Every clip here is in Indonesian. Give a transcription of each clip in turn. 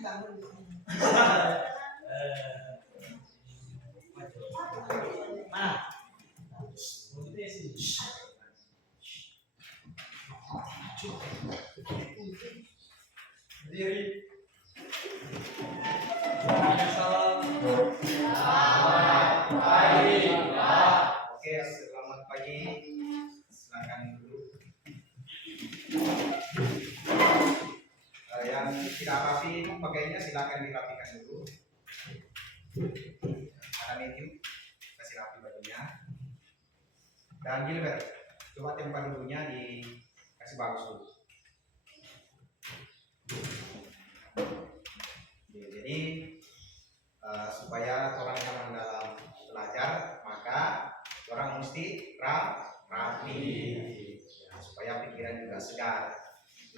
Diri. Oke, selamat pagi. Silakan duduk. Yang tidak rapi pakainya silakan dirapikan dulu. Ada medium, kasih rapi bajunya. Dan Gilbert, coba tempat duduknya dikasih bagus dulu. Jadi supaya orang nyaman dalam belajar, maka orang mesti rapi, ya, supaya pikiran juga segar.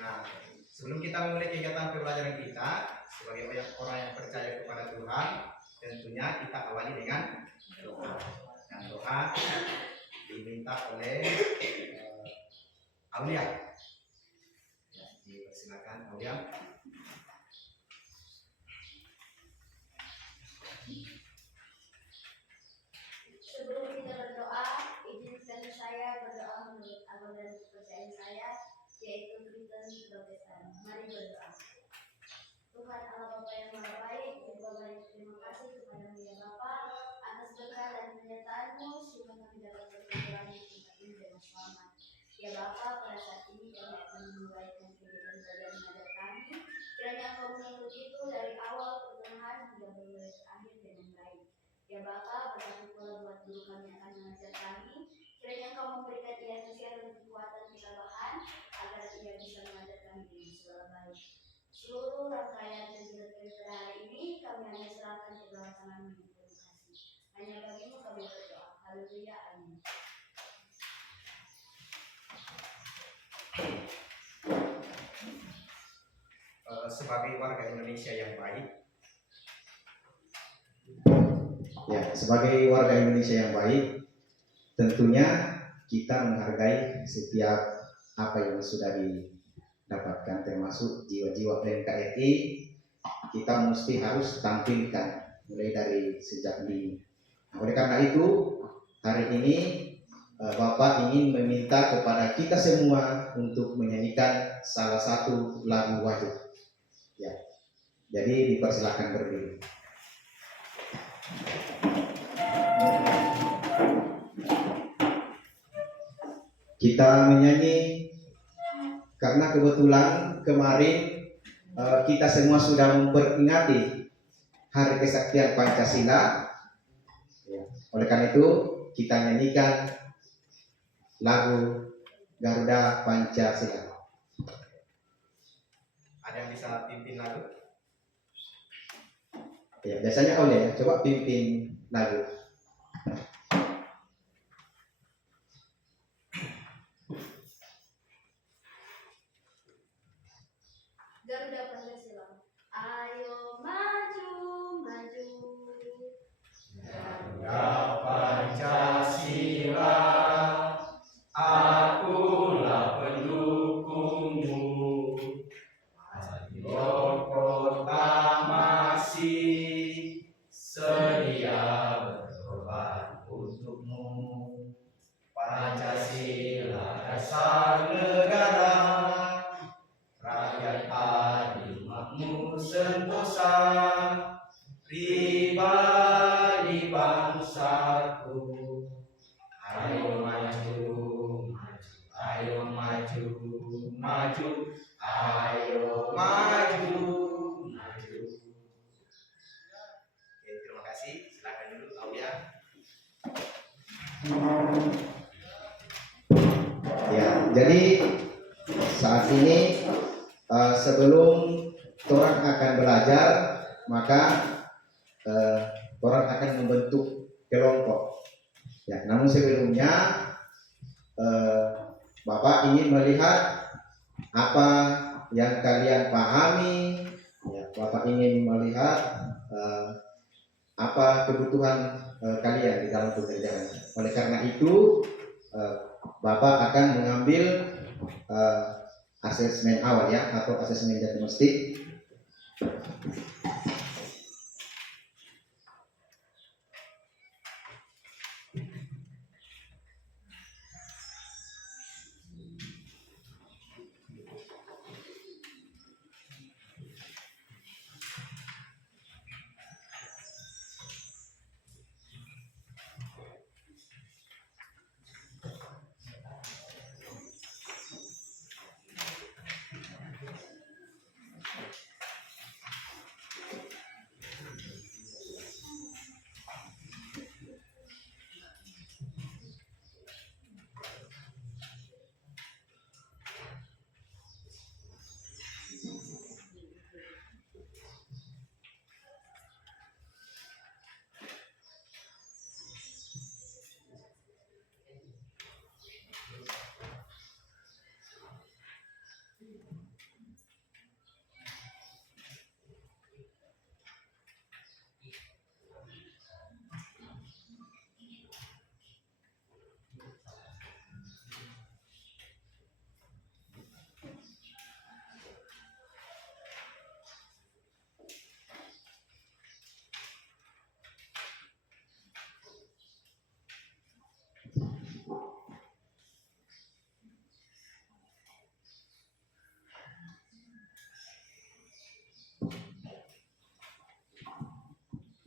Nah, sebelum kita memulai kegiatan pembelajaran kita sebagai orang yang percaya kepada Tuhan, tentunya kita awali dengan doa. Dan doa diminta oleh Aulia. Ya, dipersilakan Aulia. Sebelum kita berdoa, izinkan saya berdoa menurut agama dan kepercayaan saya, yaitu Kristen Protestan. Mari berdoa. Tuhan Allah Bapa yang Maha Baik, juga banyak terima kasih kepada-Mu ya Bapa atas berkat dan penyertaan-Mu sehingga kami dapat berjalan di tempat ini dengan selamat. Ya Bapa, pada saat ini kami akan memulai kegiatan belajar mengajar kami. Kiranya Engkau menuntut itu dari awal pertengahan hingga berakhir dengan baik. Ya Bapa, berkati pula buat guru kami akan mengajar kami. Kiranya Engkau memberikan ia kesehatan dan kekuatan ketabahan agar ia bisa mengajar kami dengan segala baik. Seluruh rangkaian kegiatan pada hari ini kami hanya serahkan ke dalam tangan-Mu. Terima kasih. Hanya bagi-Mu kami berdoa. Haleluya. Amin. Sebagai warga Indonesia yang baik. Ya, sebagai warga Indonesia yang baik, tentunya kita menghargai setiap apa yang sudah didapatkan, termasuk jiwa-jiwa NKRI. Kita mesti harus tampilkan mulai dari sejak dini. Nah, oleh karena itu, hari ini Bapak ingin meminta kepada kita semua untuk menyanyikan salah satu lagu wajib. Ya, jadi dipersilakan berdiri. Kita menyanyi karena kebetulan kemarin kita semua sudah memperingati Hari Kesaktian Pancasila. Ya, oleh karena itu kita nyanyikan lagu Garuda Pancasila. Ada yang bisa pimpin lagu? Ya, biasanya Aulia ya, coba pimpin lagu. Garuda Pancasila. Ayo maju, maju. Garuda Pancasila, akulah pendukungmu. Ayo proklamasi, sedia berkorban untukmu. Pancasila dasar negara, rakyat adil makmur sentosa, pribadi bangsaku. Ayo maju, maju, ayo maju, maju, ayo maju, maju. Oke, terima kasih. Silakan dulu Aulia. Ya, jadi saat ini sebelum orang akan belajar, maka orang akan membentuk kelompok. Ya, namun sebelumnya Bapak ingin melihat apa yang kalian pahami. Ya, Bapak ingin melihat apa kebutuhan kalian di dalam pekerjaan. Oleh karena itu, Bapak akan mengambil asesmen awal ya, atau asesmen diagnostik.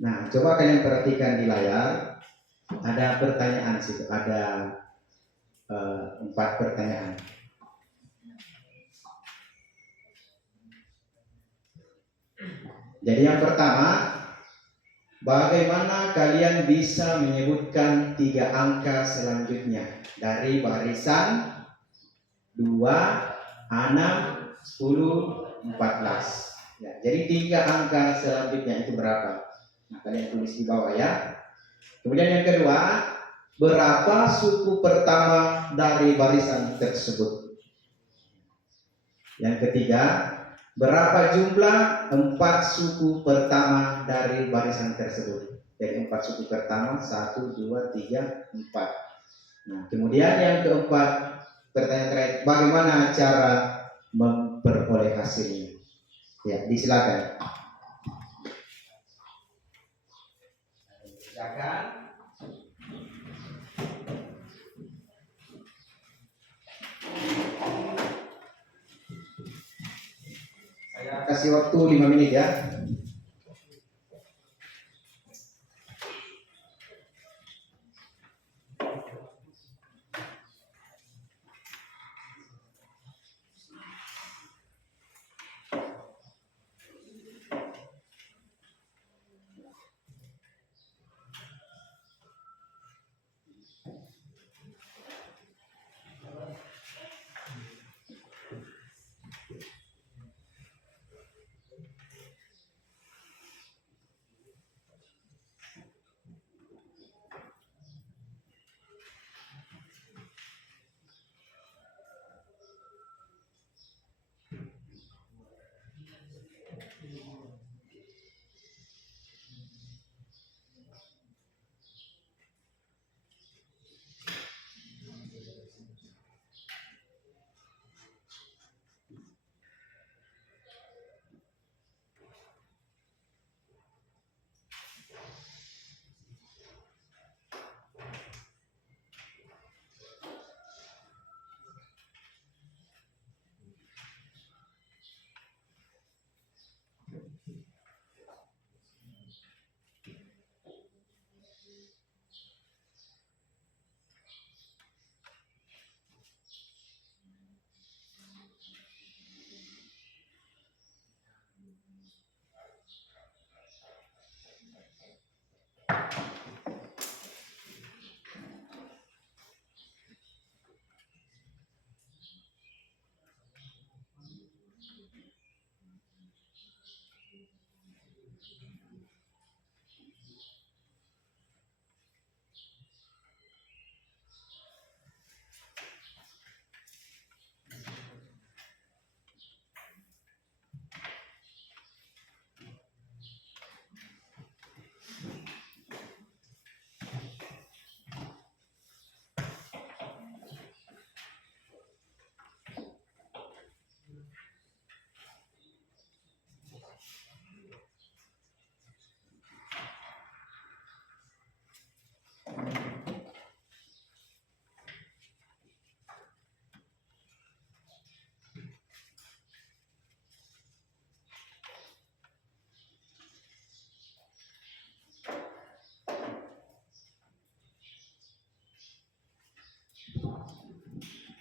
Nah, coba kalian perhatikan di layar, ada pertanyaan situ, ada 4 pertanyaan. Jadi yang pertama, bagaimana kalian bisa menyebutkan 3 angka selanjutnya dari barisan 2, 6, 10, 14. Ya, jadi 3 angka selanjutnya itu berapa? Nah, kalian tulis di bawah ya. Kemudian yang kedua, berapa suku pertama dari barisan tersebut? Yang ketiga, berapa jumlah 4 suku pertama dari barisan tersebut? Jadi 4 suku pertama, 1, 2, 3, 4. Nah, kemudian yang keempat, pertanyaan terakhir, bagaimana cara memperoleh hasilnya? Ya, disilakan. Silakan. Saya kasih waktu 5 menit ya.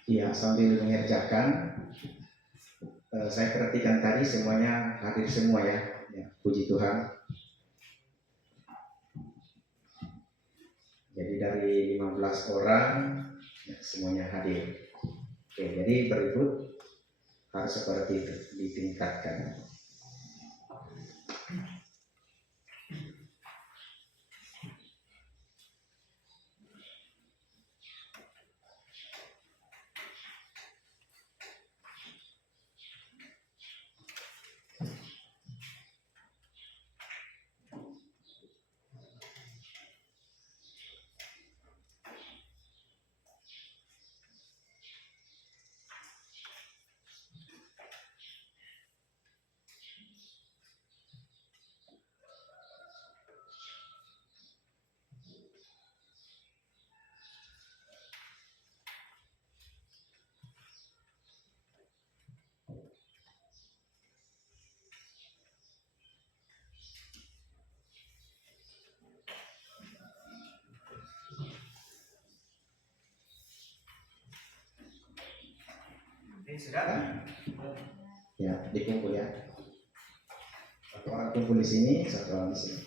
Iya, sambil mengerjakan, saya perhatikan tadi semuanya hadir semua ya. Ya, puji Tuhan. Jadi dari 15 orang ya, semuanya hadir. Oke, jadi berikut harus seperti itu, ditingkatkan. Ini sudah? Ya, dikumpul ya. Satu orang kumpul di sini, satu orang di sini.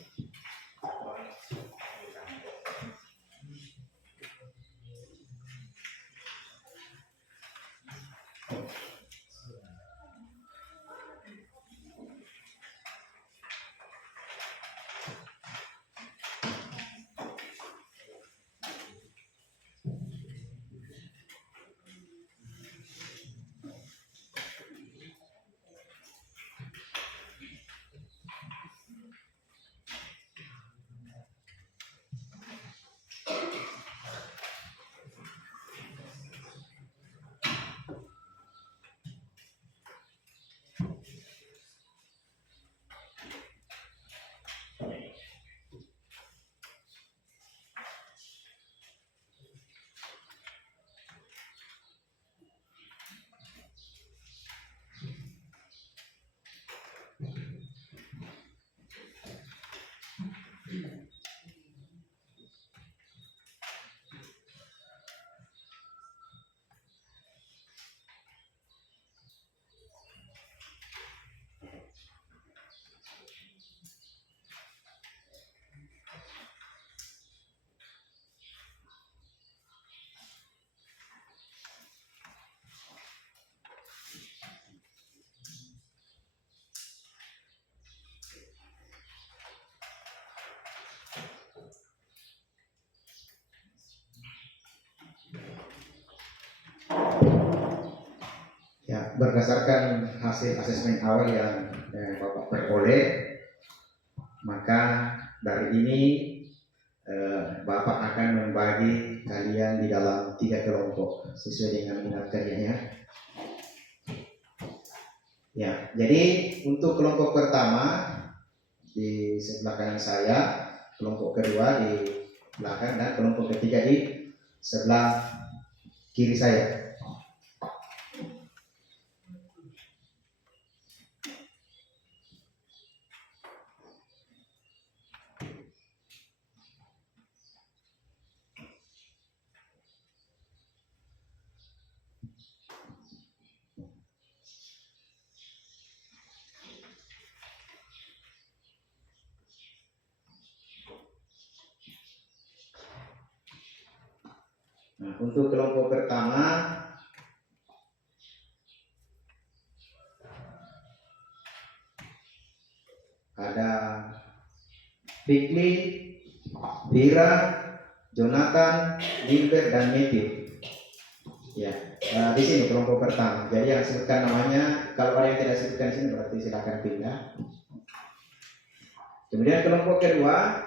Ya, berdasarkan hasil asesmen awal yang Bapak peroleh, maka dari ini Bapak akan membagi kalian di dalam 3 kelompok sesuai dengan minat karyanya. Ya, jadi untuk kelompok pertama di sebelah kanan saya, kelompok kedua di belakang, dan kelompok ketiga di sebelah kiri saya. Nah, untuk kelompok pertama ada Fikri, Vira, Jonathan, Gilbert, dan Matthew. Ya, di sini kelompok pertama. Jadi yang sebutkan namanya, kalau ada yang tidak sebutkan di sini berarti silakan pindah. Kemudian kelompok kedua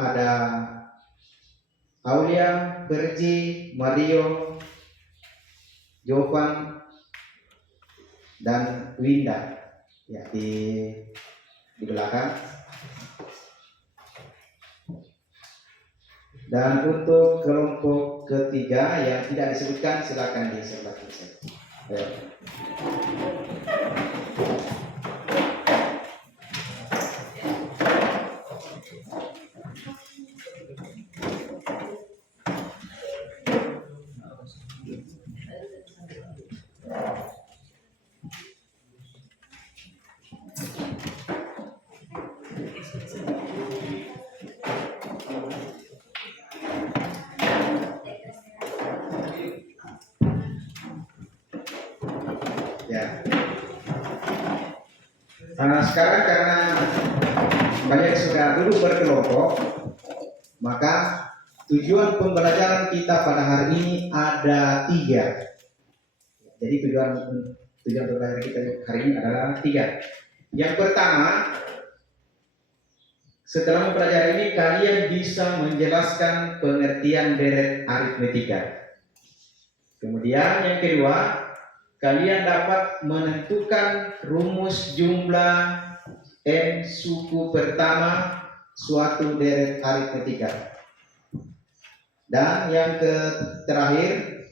ada Aulia, Berji, Mario, Jovan, dan Winda. Ya, di belakang. Dan untuk kelompok ketiga yang tidak disebutkan, silakan di sebelah kiri saya. Ayo. Ya. Sekarang karena banyak sudah duduk berkelompok, maka tujuan pembelajaran kita pada hari ini ada 3. Jadi tujuan pembelajaran kita hari ini adalah 3. Yang pertama, setelah mempelajari ini kalian bisa menjelaskan pengertian deret aritmetika. Kemudian yang kedua, kalian dapat menentukan rumus jumlah n suku pertama suatu deret aritmetika. Dan yang terakhir,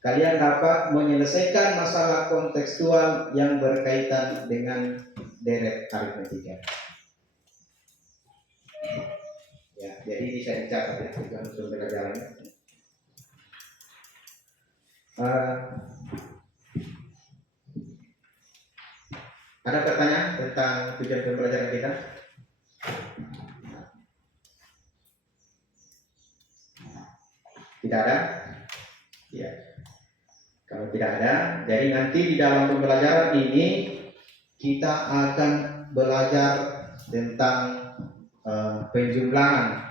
kalian dapat menyelesaikan masalah kontekstual yang berkaitan dengan deret aritmetika. Ya, jadi bisa dicatat ya tujuan untuk pembelajarannya. Ada pertanyaan tentang tujuan pembelajaran kita? Tidak ada? Ya. Kalau tidak ada, jadi nanti di dalam pembelajaran ini kita akan belajar tentang penjumlahan.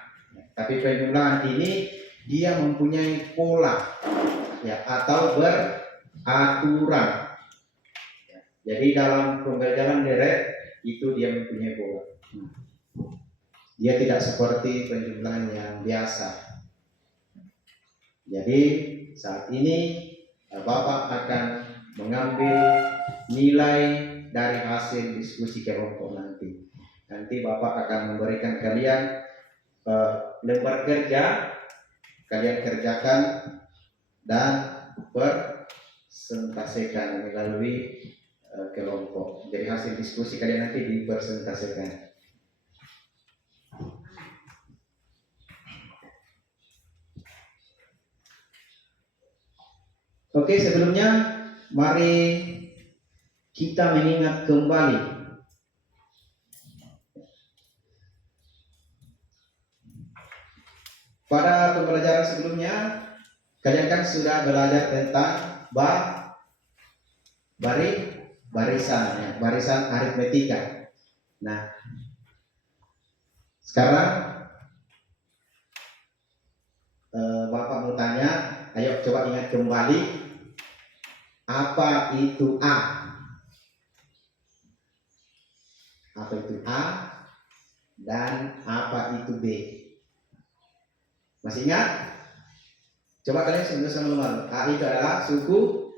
Tapi penjumlahan ini dia mempunyai pola, ya, atau beraturan. Jadi dalam pembelajaran deret itu dia mempunyai pola. Dia tidak seperti penjumlahan yang biasa. Jadi saat ini Bapak akan mengambil nilai dari hasil diskusi kelompok nanti. Nanti Bapak akan memberikan kalian lembar kerja, kalian kerjakan dan presentasikan melalui kelompok. Jadi hasil diskusi kalian nanti dipresentasikan. Oke, sebelumnya mari kita mengingat kembali pada pembelajaran sebelumnya. Kalian kan sudah belajar tentang barisan, ya, barisan aritmetika. Nah, sekarang Bapak mau tanya, ayo coba ingat kembali, apa itu A? Apa itu A dan apa itu B? Masih ingat? Coba kalian sama-sama. A itu adalah suku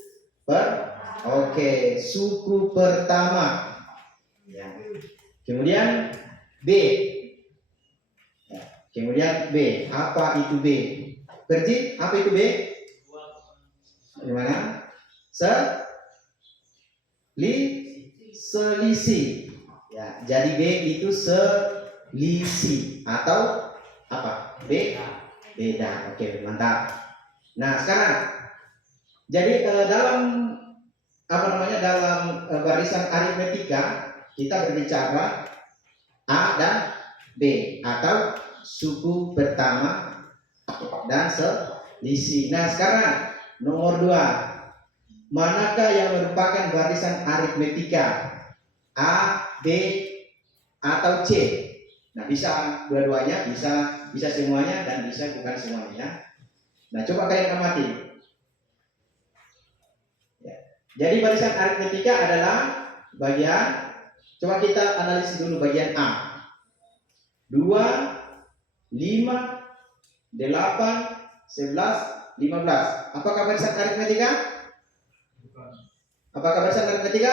suku pertama. Ya. Kemudian B. Ya. Kemudian B. Apa itu B? Pergi, apa itu B? Gimana? Selisih. Ya, jadi B itu selisih atau apa? Beda. Oke, mantap. Nah, sekarang jadi dalam barisan aritmetika kita berbicara A dan B atau suku pertama dan selisih. Nah, sekarang nomor 2, manakah yang merupakan barisan aritmetika? A, B, atau C? Nah, bisa dua-duanya, bisa semuanya dan bisa bukan semuanya. Nah, coba kalian amati. Ya. Jadi barisan aritmetika adalah bagian, coba kita analisis dulu bagian A. 2, 5, 8, 11, 15. Apakah barisan aritmetika? Apakah barisan aritmetika?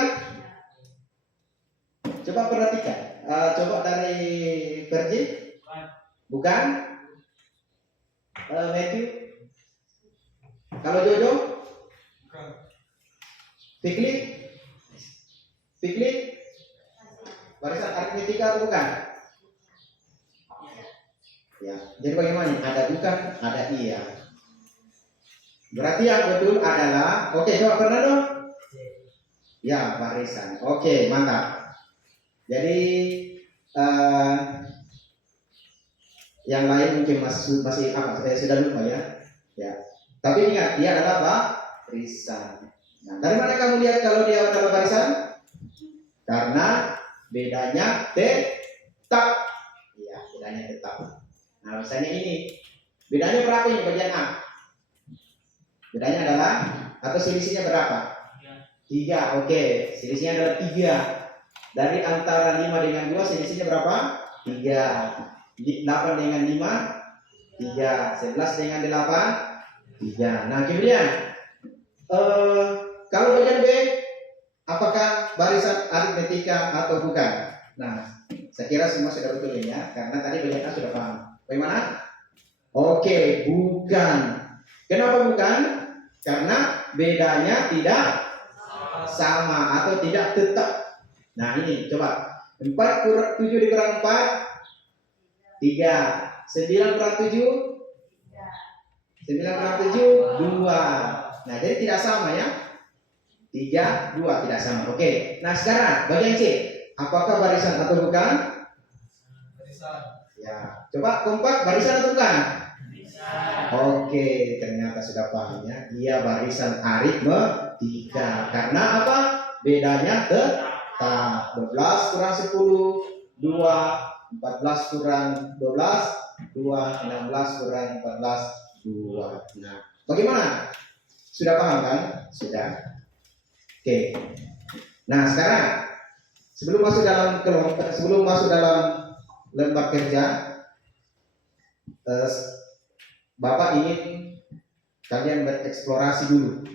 Coba perhatikan. Coba dari Verji. Bukan? Matthew. Kalau Jojo? Fikli? Barisan aritmetika atau bukan? Ya, jadi bagaimana? Ada bukan, ada iya. Berarti yang betul adalah, oke, coba Fernando. Ya, barisan. Oke, mantap. Jadi yang lain mungkin masih apa? Saya sudah lupa ya. Ya. Tapi ingat, dia adalah barisan. Nah, dari mana kamu lihat kalau dia adalah barisan? Karena bedanya tetap. Iya, bedanya tetap. Nah, misalnya ini. Bedanya berapa ini bagian A? Bedanya adalah, atau selisihnya berapa? 3. Oke, selisihnya adalah 3. Dari antara 5 dengan 2 selisihnya berapa? 3. 8 dengan 5 3. 11 dengan 8 3. Nah, kemudian kalau bagian B, apakah barisan aritmetika atau bukan? Nah, saya kira semua sudah betul ya, karena tadi bagian A sudah paham. Bagaimana? Oke, bukan. Kenapa bukan? Karena bedanya tidak sama atau tidak tetap. Nah ini coba 7 dikurang 4 3. 9 kurang 7 kurang 7 2. Nah jadi tidak sama ya. 3 2 tidak sama. Oke. Nah sekarang bagian C, apakah barisan atau bukan? Barisan. Ya, coba kompak barisan atau bukan? Barisan. Oke, ternyata sudah paham ya. Dia barisan aritmetika. Karena apa? Bedanya tetap. 12 kurang 10 2, 14 kurang 12 2, 16 kurang 14 2. Nah, bagaimana? Sudah paham kan? Sudah. Oke. Nah, sekarang sebelum masuk dalam lembar kerja, Bapak ingin kalian bereksplorasi dulu.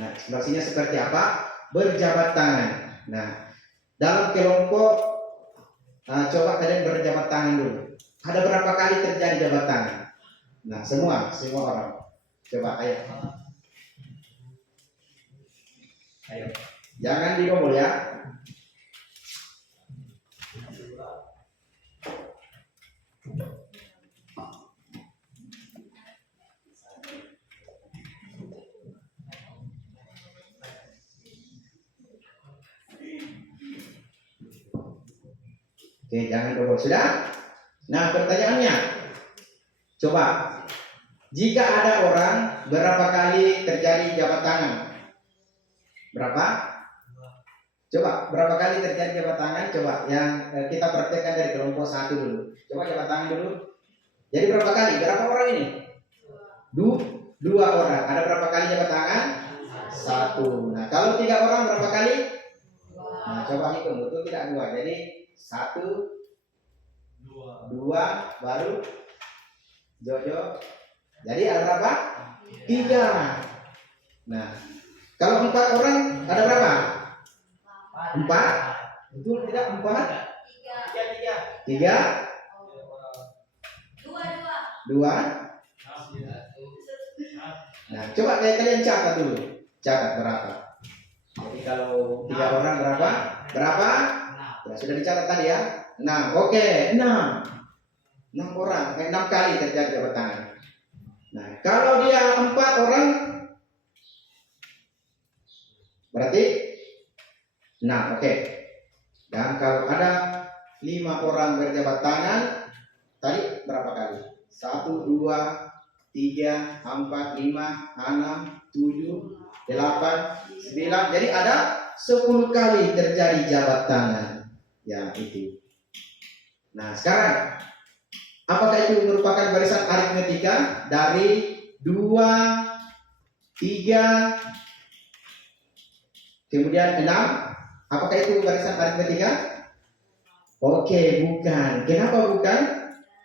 Nah, eksplorasinya seperti apa? Berjabat tangan. Nah, dalam kelompok coba kalian berjabat tangan dulu. Ada berapa kali terjadi jabat tangan? Nah, semua orang. Coba ayo. Jangan digobol ya. Oke, jangan double. Sudah? Nah, pertanyaannya, coba, jika ada orang, berapa kali terjadi jabat tangan? Berapa? Coba, berapa kali terjadi jabat tangan? Coba, yang kita praktekkan dari kelompok 1 dulu. Coba jabat tangan dulu. Jadi berapa kali? Berapa orang ini? 2 orang. Ada berapa kali jabat tangan? 1. Nah, kalau 3 orang berapa kali? Nah, coba hitung, betul tidak 2. Jadi 1 2 baru Jojo. Jadi ada berapa? 3. Nah, kalau 4 orang ada berapa? 4. Betul tidak 4? 3 2. Nah, coba kalian catat dulu. Catat berapa? Jadi kalau 3 orang berapa? Ya, sudah dicatat tadi ya. 6. Oke, 6 orang, 6 kali terjadi jabat tangan. Nah, kalau dia 4 orang berarti 6. Oke. Dan kalau ada 5 orang berjabat tangan tadi berapa kali? 1 2 3 4 5 6 7 8 9. Jadi ada 10 kali terjadi jabat tangan. Ya, itu. Nah, sekarang apakah itu merupakan barisan aritmetika dari 2 3 kemudian 6? Apakah itu barisan aritmetika? Oke, bukan. Kenapa bukan?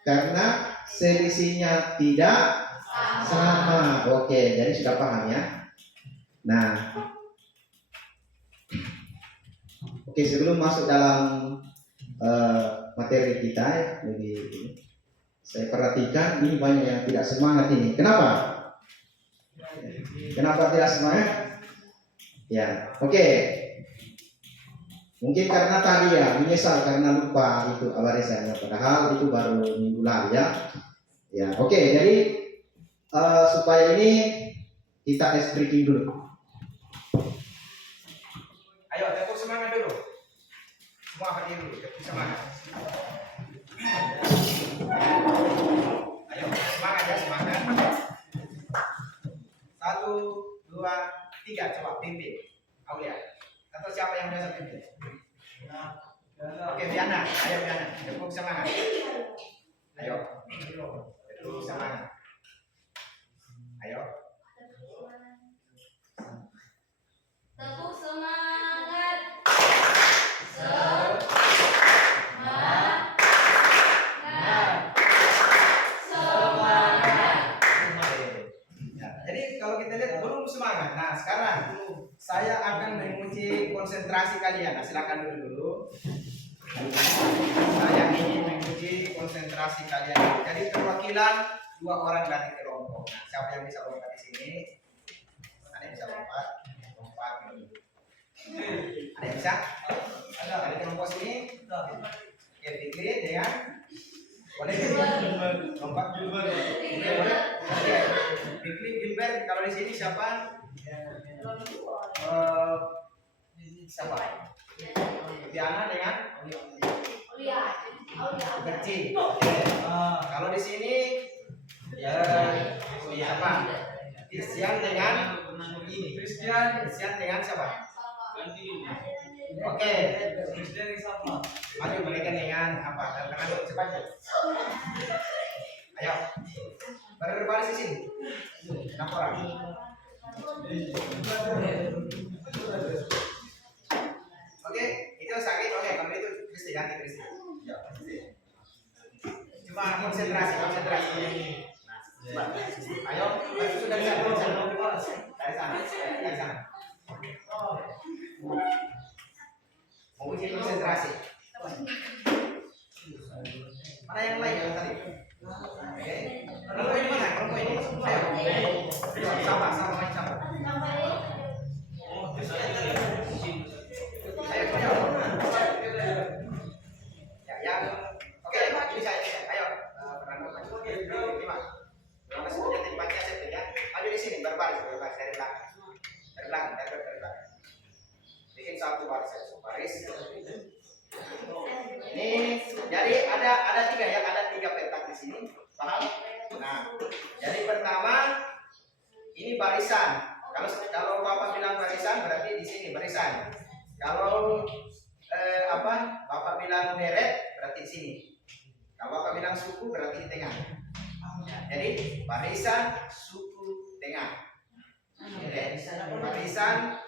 Karena selisihnya tidak sama. Oke, jadi sudah paham ya. Nah, oke, sebelum masuk dalam materi kita ya, saya perhatikan ini banyak yang tidak semangat ini. Kenapa? Kenapa tidak semangat? Ya, oke. Mungkin karena tadi ya menyesal karena lupa itu barisannya, padahal itu baru minggu lalu ya. Ya, oke. Jadi supaya ini kita tes breaking dulu. Ayo tepuk semangat dulu. Semua hadir dulu, tepuk semangat. Ayo semangat ya, semangat. 1 2 3 coba pimpin. Aulia. Atau siapa yang biasa pimpin? Oke, Diana. Ayo Diana, tepuk semangat. Ayo. Tepuk semangat. Ayo. Tepuk semangat. Ya, jadi kalau kita lihat belum semangat. Nah, sekarang saya akan menguji konsentrasi kalian. Nah, silakan dulu. Saya ingin menguji konsentrasi kalian. Jadi perwakilan 2 orang dari kelompok. Nah, siapa yang bisa lompat di sini? bisa lompat. Ada yang bisa? Ada kelompok sini. Oke, pikirin dengan boleh lompat boleh. Oke, Fikri Gilbert. Kalau di sini siapa? Siapa? Diana dengan kecil. Kalau di sini siapa? Christian dengan Christian dengan siapa? Oke. Maju mereka dengan apa? Tangan cepatnya. Ayo. Berbaris di sini. 6 orang. Oke, itu sakit. Oke, kalau itu Kristi ganti Kristi. Ya, cuma konsentrasi. Ayo, sudah bisa dari sana. Mau uji konsentrasi. Mana yang lain yang tadi? Oke. Kalau ini mana? Kalau ini, ayo. Sama. Ayo. Ya. Oke, ini saya. Ayo. Terima kasih banyak tempatnya saya ya. Maju di sini berbaris dari belakang. Bikin satu baris. Ini jadi ada tiga ya, ada 3 petak di sini. Paham? Nah, jadi pertama ini barisan. Kalau Bapak bilang barisan berarti di sini barisan. Kalau Bapak bilang deret berarti di sini. Kalau Bapak bilang suku berarti di tengah. Jadi barisan, suku, tengah. Barisan,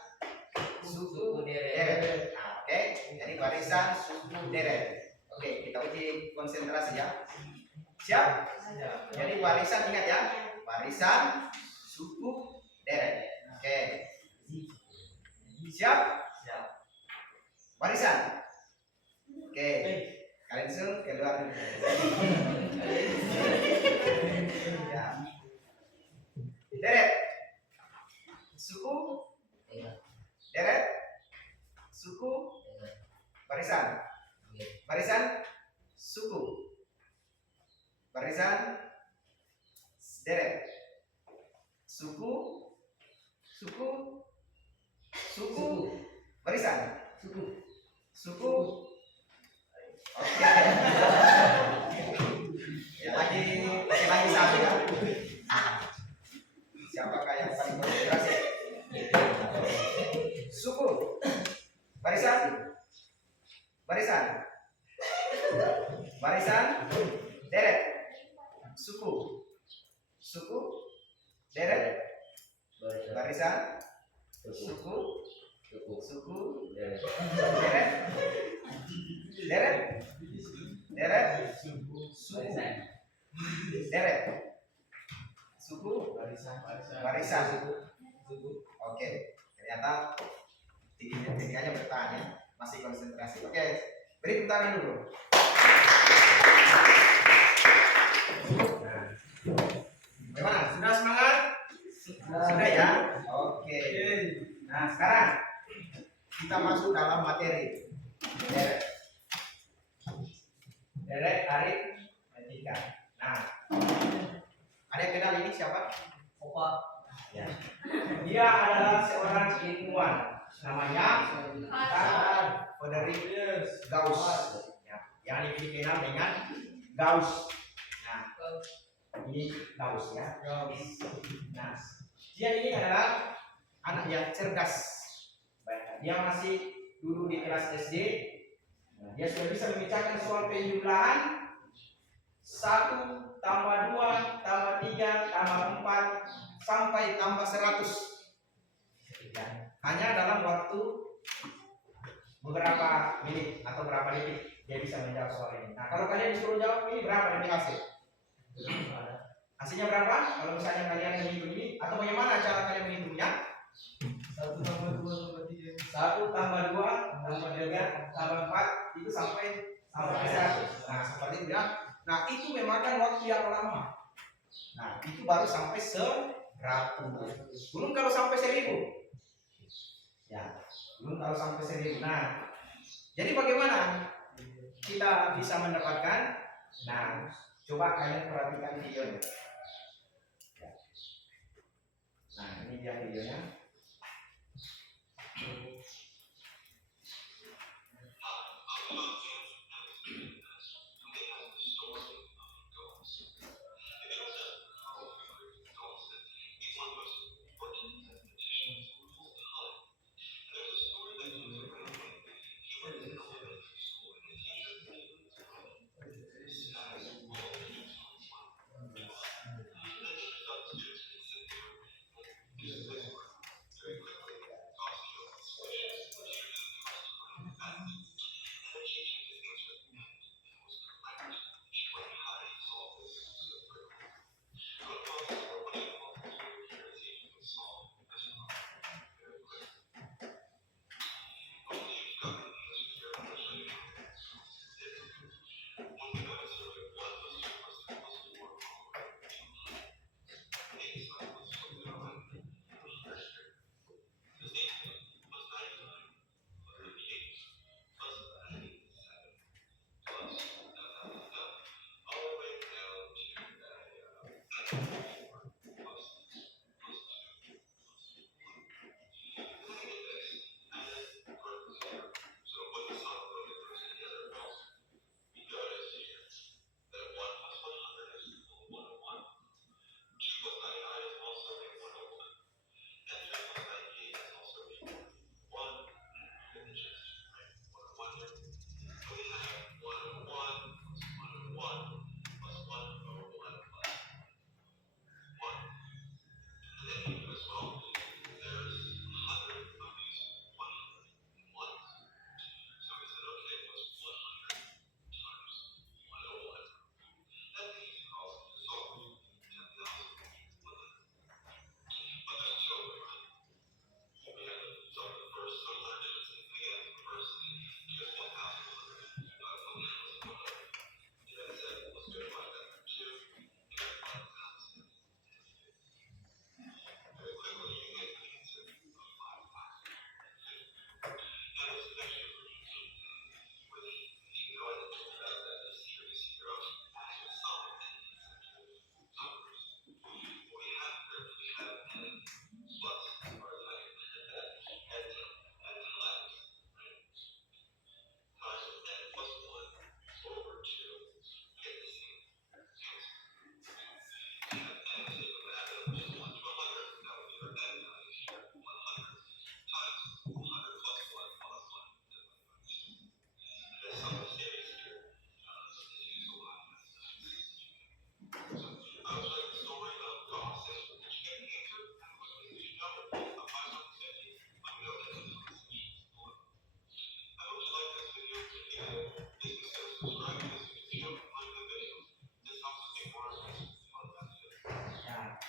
suku, deret. Oke, jadi barisan, suku, deret. Oke, kita uji konsentrasi ya. Siap? Jadi barisan ingat ya. Barisan, suku, deret. Oke. Siap? Barisan. Oke. Kalian langsung keluar dulu. Ya. Deret. Suku. Deret. Suku. Barisan. Suku. Barisan. Deret. Suku. Barisan. Suku. Oke. Lagi satu ya. Siapakah yang paling konsentrasi? Suku. Barisan. Deret. Suku. Deret. Barisan. Suku. Deret. Suku. Deret. Suku. Barisan. Oke. Ternyata tingginya bertahan ya. Masih konsentrasi. Oke. Beri tepuk tangan dulu. Bagaimana? Sudah semangat? Sudah ya? Oke. Nah, sekarang kita masuk dalam materi. Deret, aritmetika. Nah, ada yang kenal ini siapa? Opa. Ya. Dia adalah seorang ilmuwan. Namanya Carl Friedrich Gauss. Ya. Yang dikenal dengan Gauss. Nah, ini Gauss ya. Nah, dia ini adalah anak yang cerdas. Dia masih dulu di kelas SD. Dia sudah bisa memecahkan soal penjumlahan 1 tambah 2 tambah 3 tambah 4 sampai tambah 100 ya. Hanya dalam waktu beberapa menit atau berapa detik dia bisa menjawab soal ini. Nah, kalau kalian disuruh jawab ini berapa dari hasil? Hasilnya berapa? Kalau misalnya kalian menghitung ini atau bagaimana cara kalian menghitungnya? 1 tambah 2 tambah 3. 1 tambah 2 tambah 3 tambah 4 itu sampai 100. Nah, seperti itu ya. Nah, itu memakan waktu yang lama. Nah, itu baru sampai 100. Belum kalau sampai 1000. Ya, belum kalau sampai 1000. Nah, jadi bagaimana kita bisa mendapatkan? Nah, coba kalian perhatikan videonya. Ya. Nah, ini dia videonya.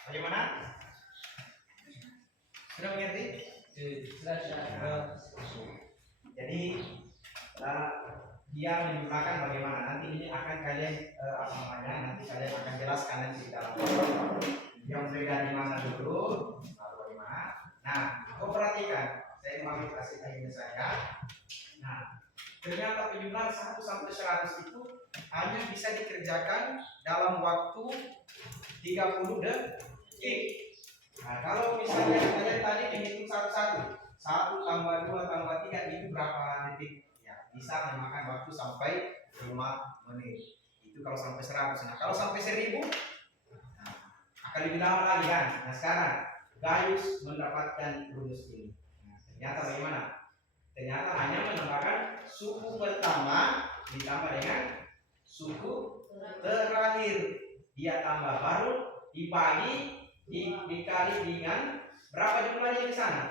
Bagaimana? Sudah mengerti? Jadi dia menjumlahkan bagaimana. Nanti ini akan kalian nanti kalian akan jelaskan nanti di dalam yang dari mana dulu, lalu bagaimana. Nah, kau perhatikan. Saya mengambil hasil akhirnya saya. Nah, ternyata penjumlahan 1 sampai 100 itu hanya bisa dikerjakan dalam waktu 30 detik. Nah, kalau misalnya kalian tadi dihitung satu-satu, 1 tambah 2 tambah 3 itu berapa detik? Ya, bisa memakan waktu sampai 5 menit. Itu kalau sampai 100. Nah, kalau sampai 1000, nah, akan lebih lama lagi kan? Nah, sekarang Gayus mendapatkan rumus ini. Nah, ternyata bagaimana? Ternyata hanya menambahkan suku pertama ditambah dengan suku terakhir. Dia tambah baru dibagi dikali dengan berapa jumlahnya di sana?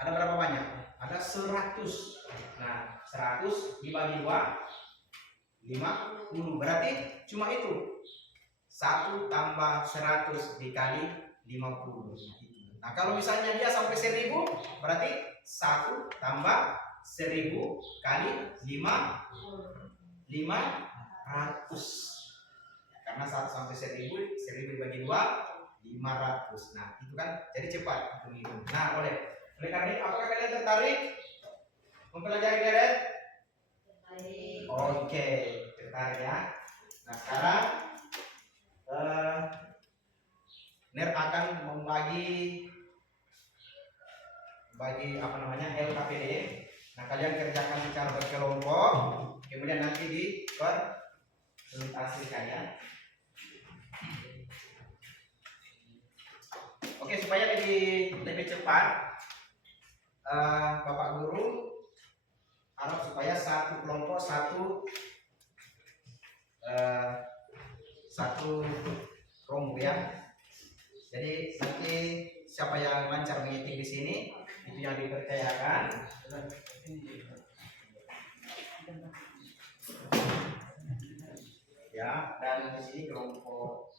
Ada berapa banyak? Ada 100. Nah, 100 dibagi 2 50. Berarti cuma itu. 1 tambah 100 dikali 50. Nah, kalau misalnya dia sampai 1000, berarti 1 tambah 1000 kali 500. Karena 1 sampai 1000 dibagi 2 500. Nah, itu kan jadi cepat hitung-hitung. Nah, oleh karena itu, apakah kalian tertarik mempelajari deret? Baik. Oke, tertarik ya. Nah, sekarang NER akan membagi apa namanya LKPD. Nah, kalian kerjakan secara berkelompok, kemudian nanti dipresentasikan ya. Oke, supaya lebih cepat, Bapak Guru harap supaya satu kelompok satu rombongan ya. Jadi nanti siapa yang lancar mengetik di sini itu yang dipercayakan. Ya, dan di sini kelompok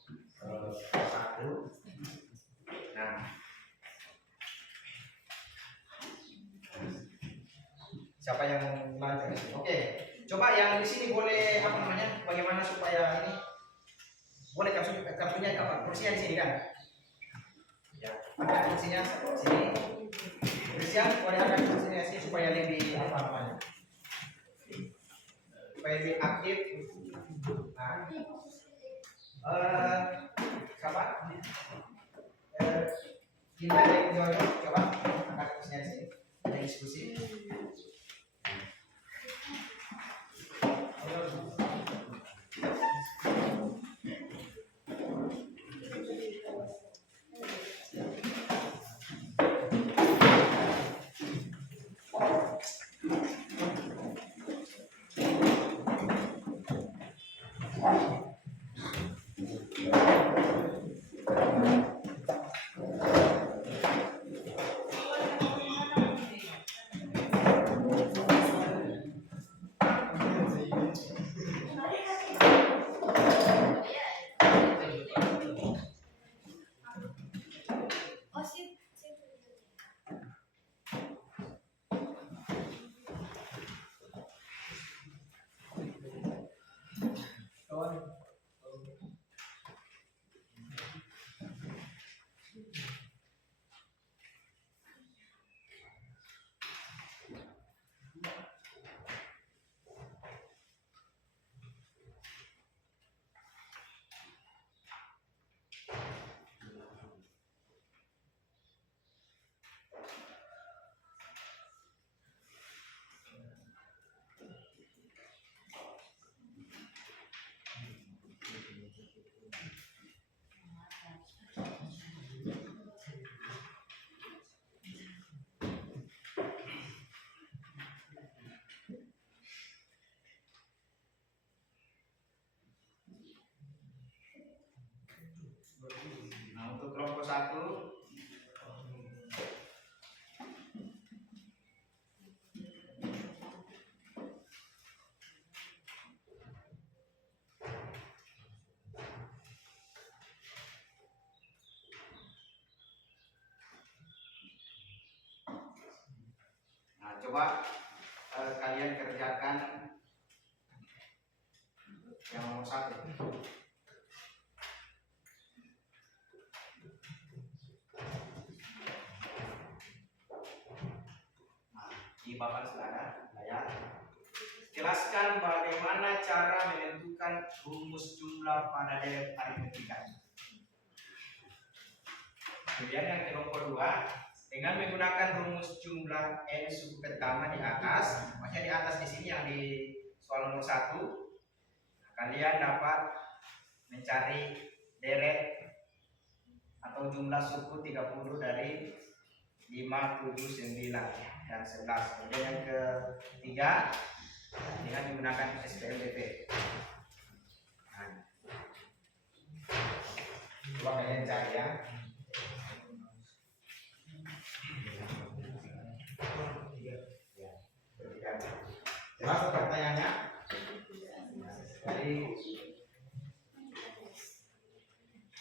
satu. Nah, siapa yang lancar di sini? Oke, coba yang di sini boleh apa namanya? Bagaimana supaya ini boleh kartunya apa? Kursinya di sini kan? Ya, ada kursinya sini. Kursinya boleh ada kursinya sini supaya lebih apa namanya? Supaya lebih aktif. Nah, siapa? Kita coba angkat kursinya di sini. Ada diskusi. Oh, sip. Kawan. Nah, untuk kelompok satu, nah coba kalian kerjakan yang nomor satu. Di papan sudah ada layar. Jelaskan bagaimana cara menentukan rumus jumlah pada deret aritmetika. Kemudian yang kelompok 2, dengan menggunakan rumus jumlah n suku pertama di atas, maksudnya di atas di sini yang di soal nomor 1, kalian dapat mencari deret atau jumlah suku 30 dari 5, 7, 9 dan 11. Kemudian yang ketiga dengan menggunakan SPLDP. Nah, coba kalian cari ya. Jelas pertanyaannya? Jadi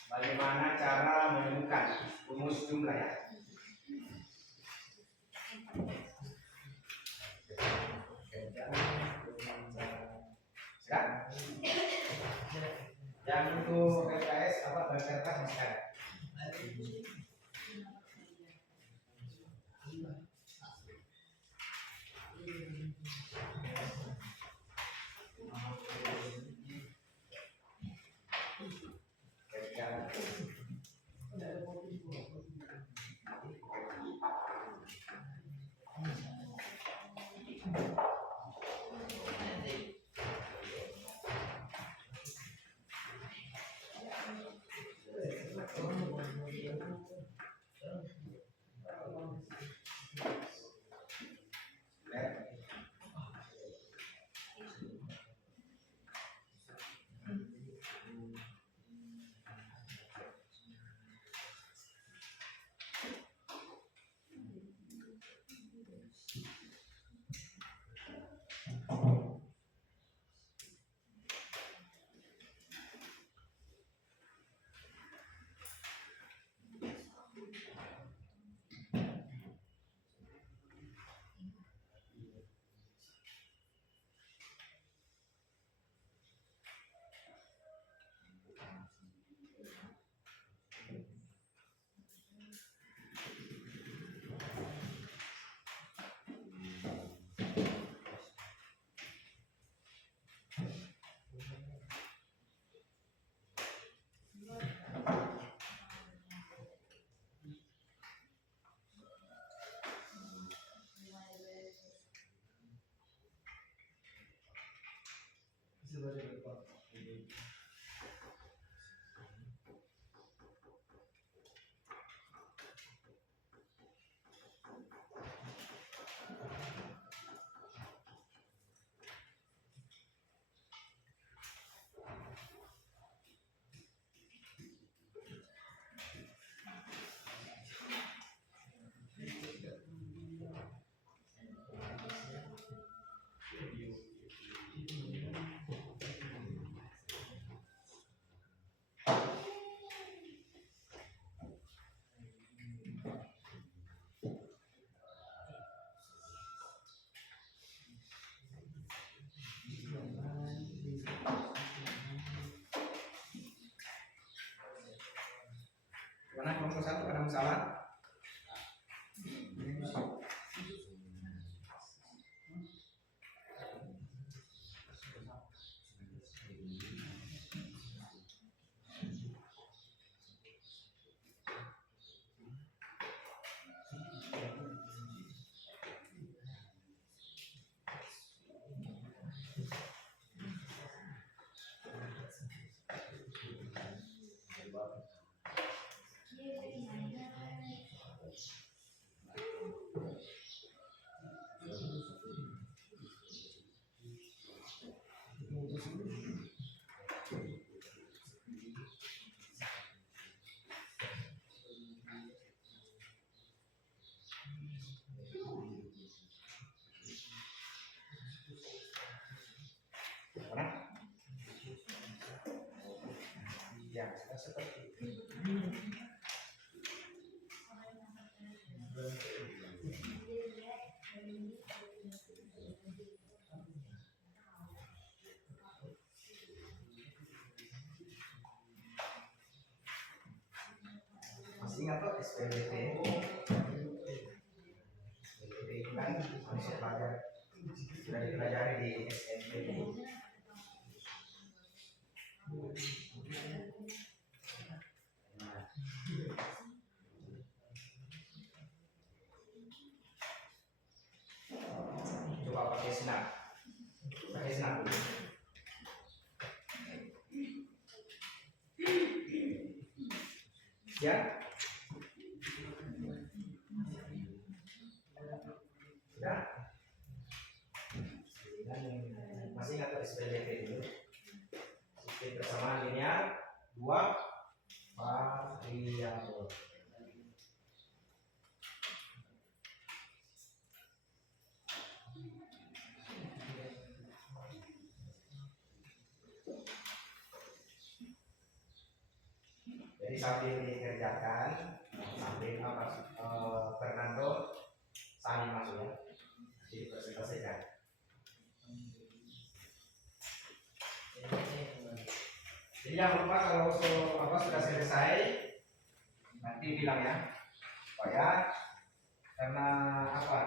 bagaimana cara menemukan rumus jumlah ya? Yang untuk PKS apa berserta masih ada? Gimana kelompok satu ada masalah? Ya, sudah seperti itu. Masih ingat kok SPDT? SPDT itu kan harus belajar, sudah dipelajari di SMP. Coba pakai senap. Pakai senap dulu. Ya. Sudah. Masih ingat SPDT dulu? Sistem persamaan linear dua variabel. Jadi sambil dikerjakan, sambil Fernando saling masuk ya, dipresentasikan. Jadi jangan lupa kalau sudah selesai nanti bilang ya, supaya karena apa?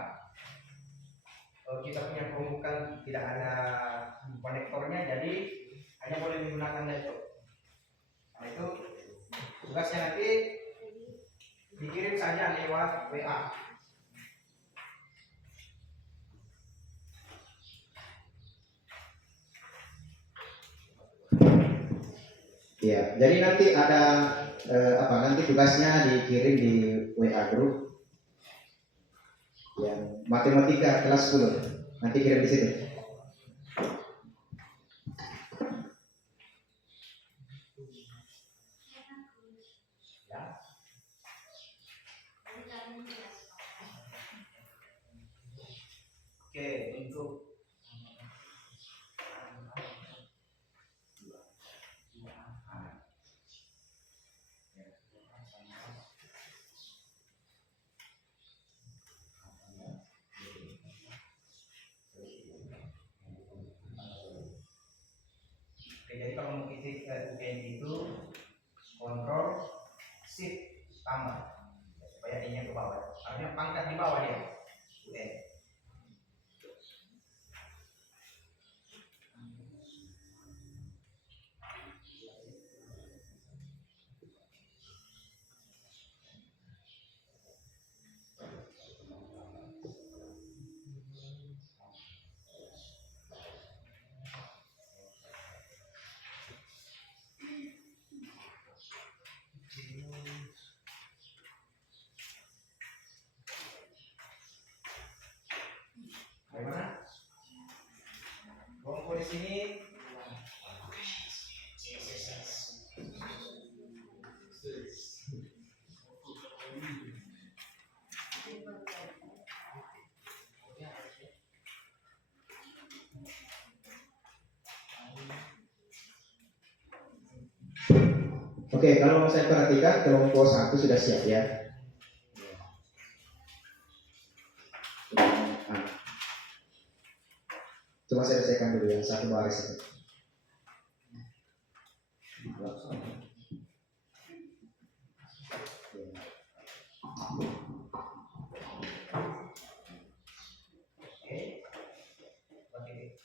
Kita punya perumukan tidak ada konektornya, jadi hanya boleh menggunakan laptop. Nah itu tugasnya nanti dikirim saja lewat WA. Ya, jadi nanti ada nanti tugasnya dikirim di WA grup yang matematika kelas 10. Nanti kirim di situ. Ya. Oke, untuk Oke, jadi kalau mau ketik UN itu kontrol shift tambah supaya ini ke bawah. Artinya pangkat di bawah dia. UN. Bagaimana? Kelompok di sini Oke, kalau saya perhatikan kelompok 1 sudah siap ya. Coba saya selesaikan dulu yang satu baris itu. Oke. Pakai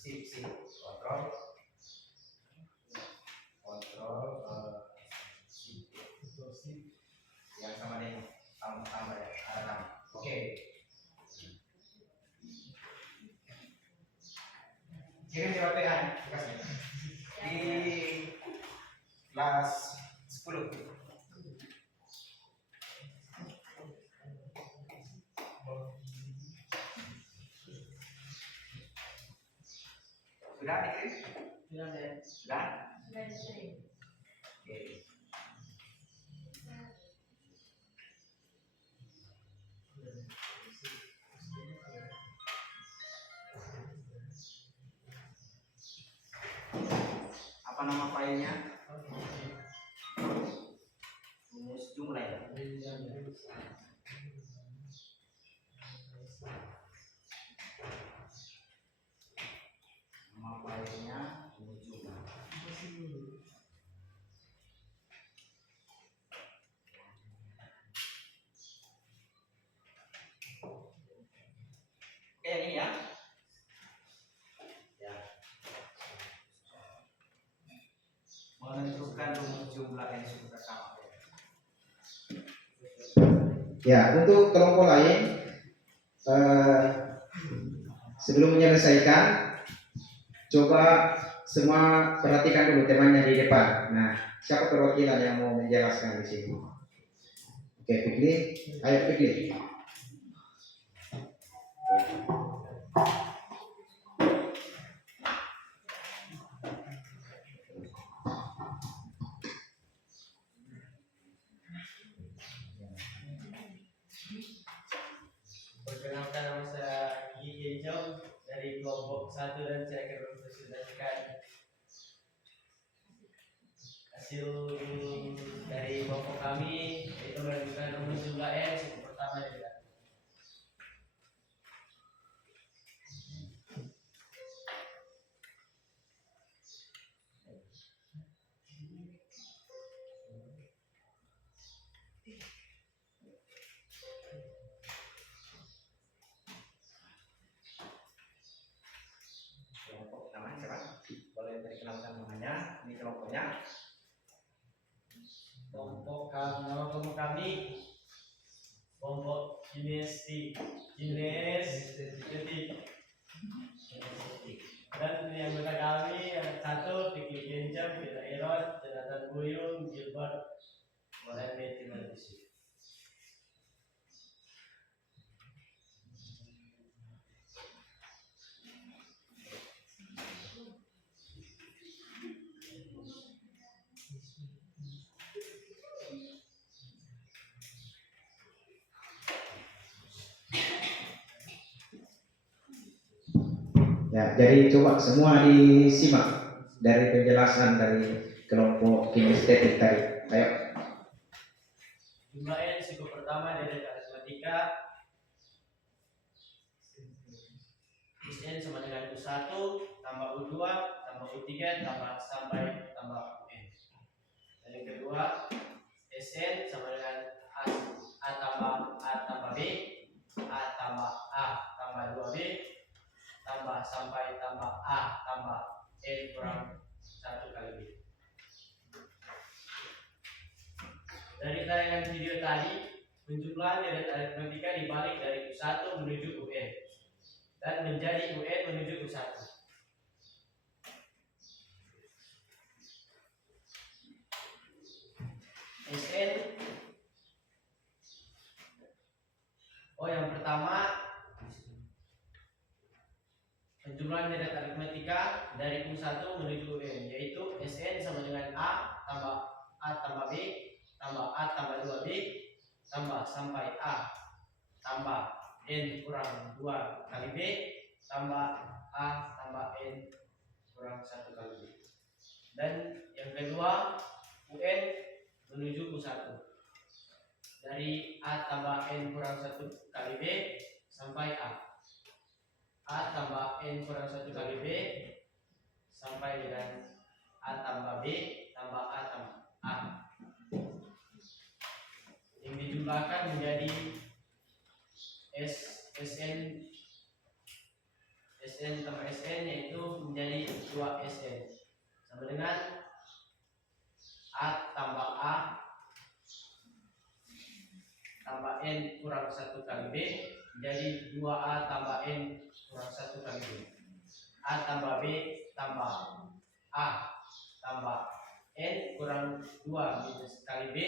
sip kontrol yang sama dengan tambah ya, ada nama. Oke. Kirim lewat WA ya, kasih di kelas 10. Sudah dikirim? Sudah? Oke. Apa nama filenya? Rumus jumlah ya. Nama filenya rumus jumlah. Oke, yang ini ya. Ya. Menentukan rumus jumlah yang sudah sama. Ya, untuk kelompok lain sebelum menyelesaikan, coba semua perhatikan dulu temannya di depan. Nah, siapa perwakilan yang mau menjelaskan di sini? Oke, Fikri, ayo Fikri. Perkenalkan, nama saya Gigi Jom dari kelompok 1 dan saya akan mempresentasikan hasil dari kelompok kami, yaitu menentukan rumus jumlah n. Yang pertama adalah Kelompok namanya siapa? Boleh dikenalkan namanya. Ini kelompoknya. Nama kelompok kami kelompok kinestetik. Dan ini anggota kami yang satu Fikri Genjam, Fira Erot, Jonathan Buyung, Gilbert, dan Betty Maldisi. Ya, jadi coba semua disimak dari penjelasan dari kelompok kinestetik tadi. Ayo. Jumlah N suku pertama dari aritmatika N sama dengan U1 tambah U2 tambah U3 tambah sampai tambah UN. Dan yang kedua Sn sama dengan A tambah B, A tambah A tambah 2B tambah sampai tambah A tambah N kurang 1 kali B. Dari tayangan video tadi, penjumlahan deret aritmatika dibalik dari U1 menuju UN dan menjadi UN menuju U1. Sn. Yang pertama penjumlahan deret aritmatika dari U1 menuju UN, yaitu Sn sama dengan A tambah B tambah A tambah 2B tambah sampai A tambah N kurang 2 kali B tambah A tambah N kurang 1 kali B. Dan yang kedua UN menuju U1 dari A tambah N kurang 1 kali B sampai A tambah N kurang 1 kali B sampai dengan A tambah B tambah A tambah A yang dijumlahkan menjadi Sn tambah Sn, yaitu menjadi 2 Sn sama dengan A tambah N kurang 1 kali B menjadi 2A tambah N kurang 1 kali B. A tambah B tambah A tambah N kurang 2 minus kali B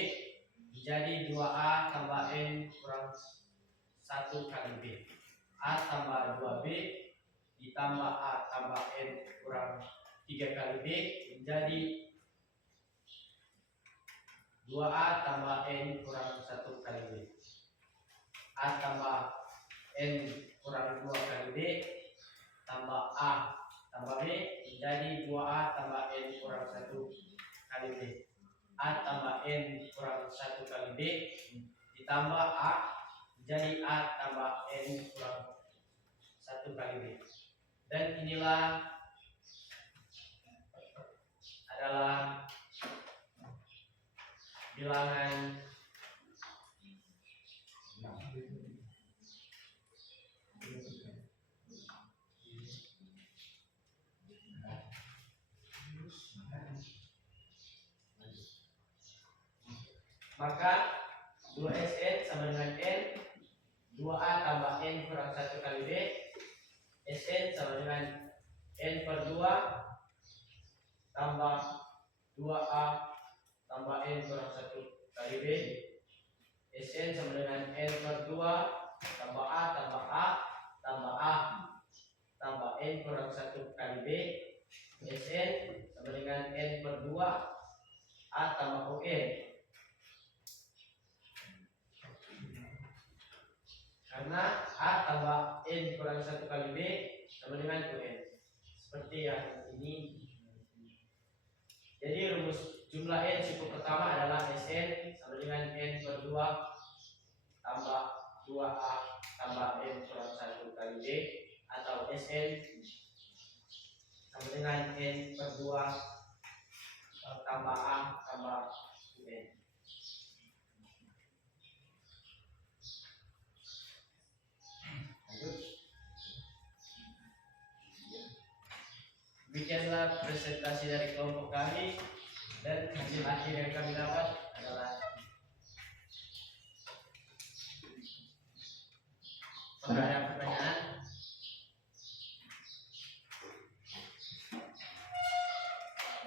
menjadi 2A tambah N kurang 1 kali B. A tambah 2B ditambah A tambah N kurang 3 kali B menjadi 2A tambah N kurang 1 kali B. A tambah N kurang 2 kali B tambah A tambah B menjadi 2A tambah N kurang 1 kali B. A tambah N kurang 1 kali B ditambah A menjadi A tambah N kurang 1 kali B. Dan inilah adalah bilangan maka 2Sn sama dengan N 2A tambah N kurang 1 kali B Sn sama dengan N per 2 tambah 2A tambah N kurang 1 kali B Sn sama dengan N per 2 tambah A tambah A tambah A tambah N kurang 1 kali B Sn sama dengan N per 2 A tambah UN. Karena A tambah N kurang 1 kali B sama dengan UN. Seperti yang ini. Jadi rumus jumlah N suku pertama adalah Sn sama dengan N per 2 tambah 2A tambah N kurang 1 kali B atau Sn sama dengan N per 2 tambah A tambah UN. presentasi dari kelompok kami dan hasil akhir yang kami dapat adalah apakah ada pertanyaan?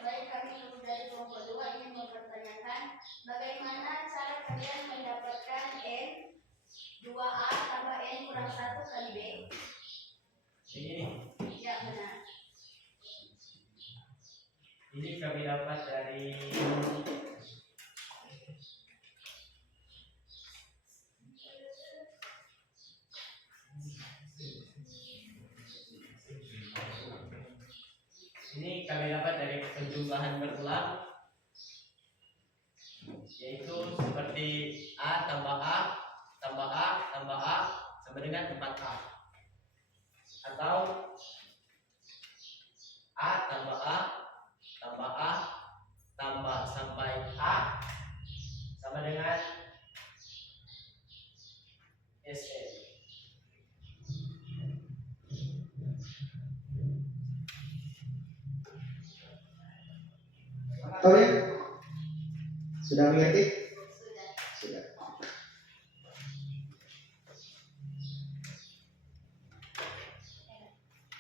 Baik, kami dari kelompok 2 ingin mempertanyakan bagaimana cara kalian mendapatkan N 2A tambah N kurang 1 kali B? Ya, benar. Ini kami dapat dari penjumlahan berulang, yaitu seperti A tambah A tambah A tambah A sama dengan 4A, atau A tambah A tambah A tambah sampai A sama dengan SN. Tahu ya? Sudah mengerti? Sudah. Sudah.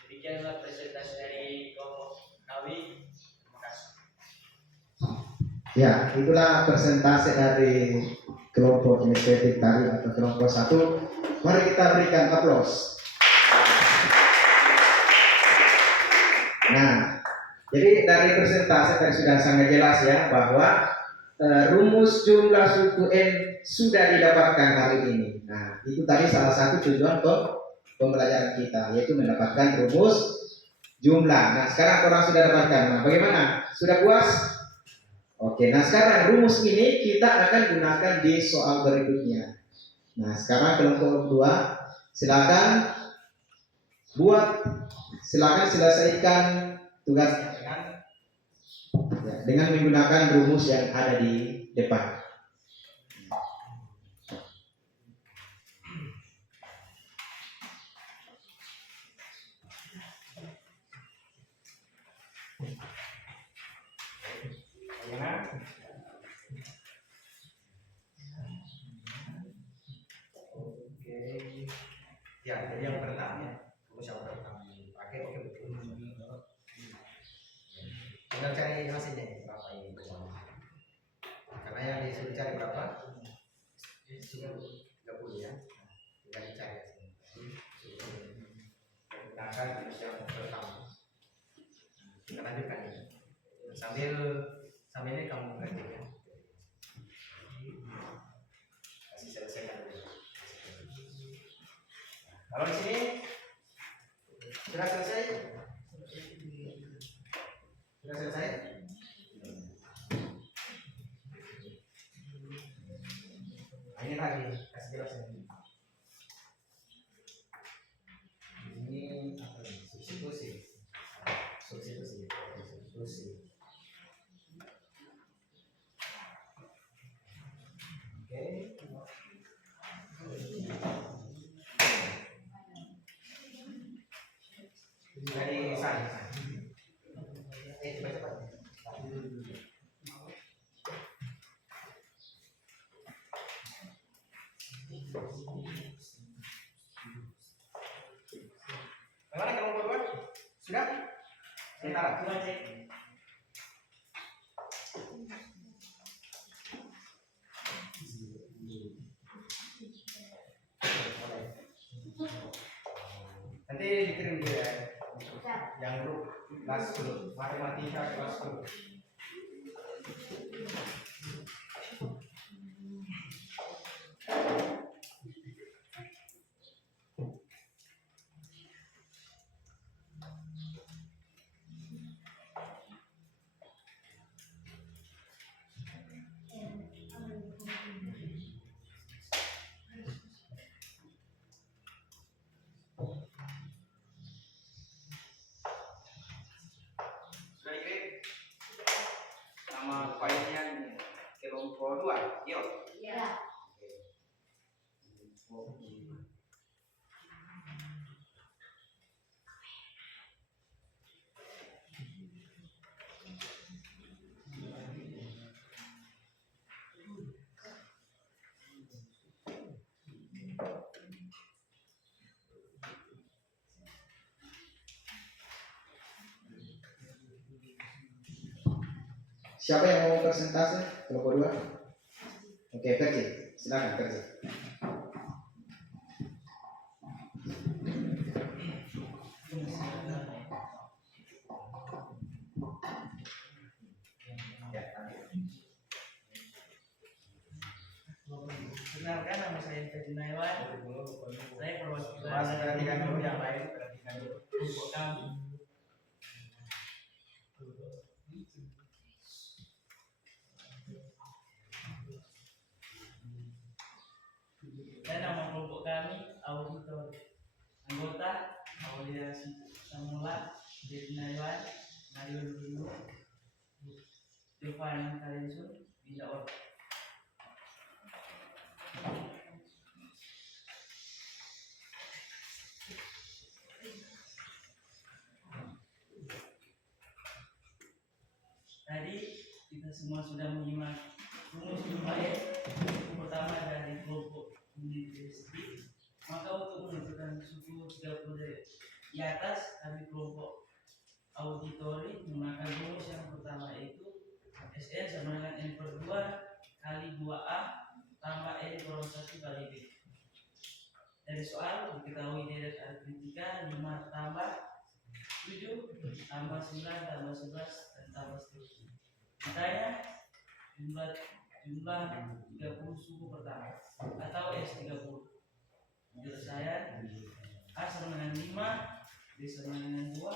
Demikianlah presentasi dari kelompok kami. Terima kasih. Ya, itulah presentasi dari kelompok inisiatif tadi atau kelompok 1. Mari kita berikan aplaus. Nah, jadi dari presentasi tadi sudah sangat jelas ya bahwa rumus jumlah suku N sudah didapatkan hari ini. Nah, itu tadi salah satu tujuan pembelajaran kita, yaitu mendapatkan rumus jumlah. Nah, sekarang orang sudah dapatkan. Nah, bagaimana? Sudah puas? Oke, nah sekarang rumus ini kita akan gunakan di soal berikutnya. Nah, sekarang kelompok 2, silakan selesaikan tugasnya dengan menggunakan rumus yang ada di depan. Oke. Ya, jadi yang pertama, rumus yang pertama. Oke, betul. Tinggal cari hasilnya berapa ini. Karena yang disuruh cari berapa? 30 ya. Tinggal dicari hasilnya. Gunakan rumus yang pertama. Kita lanjutkan ini. Sambil ini kamu kerjakan. Kasih selesaikan dulu. Kalau di sini sudah selesai? Sudah selesai? Nah, ini lagi kasih jelasin. Ini apa ini? Substitusi. Oke. Dari saya. Cepat. Bagaimana kalau berdua? Sudah? Sebentar. Coba cek. Nanti dikirim dia yang grup kelas 10 matematika kelas 10. Sudah dikirim? Nama filenya Siapa yang mau persentase kelompok 2? Oke, Perci, silakan Perci. Ya, lanjut. Kenalkan, nama saya Ferdinand Iwan. Saya perwakilan Mas, perhatikan dulu yang lain, perhatikan dulu. kelompok kami. Dan nama kelompok kami auditor. Anggota Aulia Samula, Ferdinand Iwan, Mario Dulu, Jovan Kalensun, Bila Or. Tadi kita semua sudah menyimak rumus baik pertama dari kelompok unit listrik. Maka untuk menentukan suku 30 di atas, kami kelompok auditori menggunakan rumus yang pertama, yaitu SN sama dengan N per 2 kali 2A tambah N kurang 1 kali B. Dari soal diketahui deret aritmetika 5 tambah 7 tambah 9 tambah 11 dan tambah seterusnya. Ditanya jumlah 30 suku pertama atau S30. Penyelesaian A sama dengan 5, B sama dengan 2,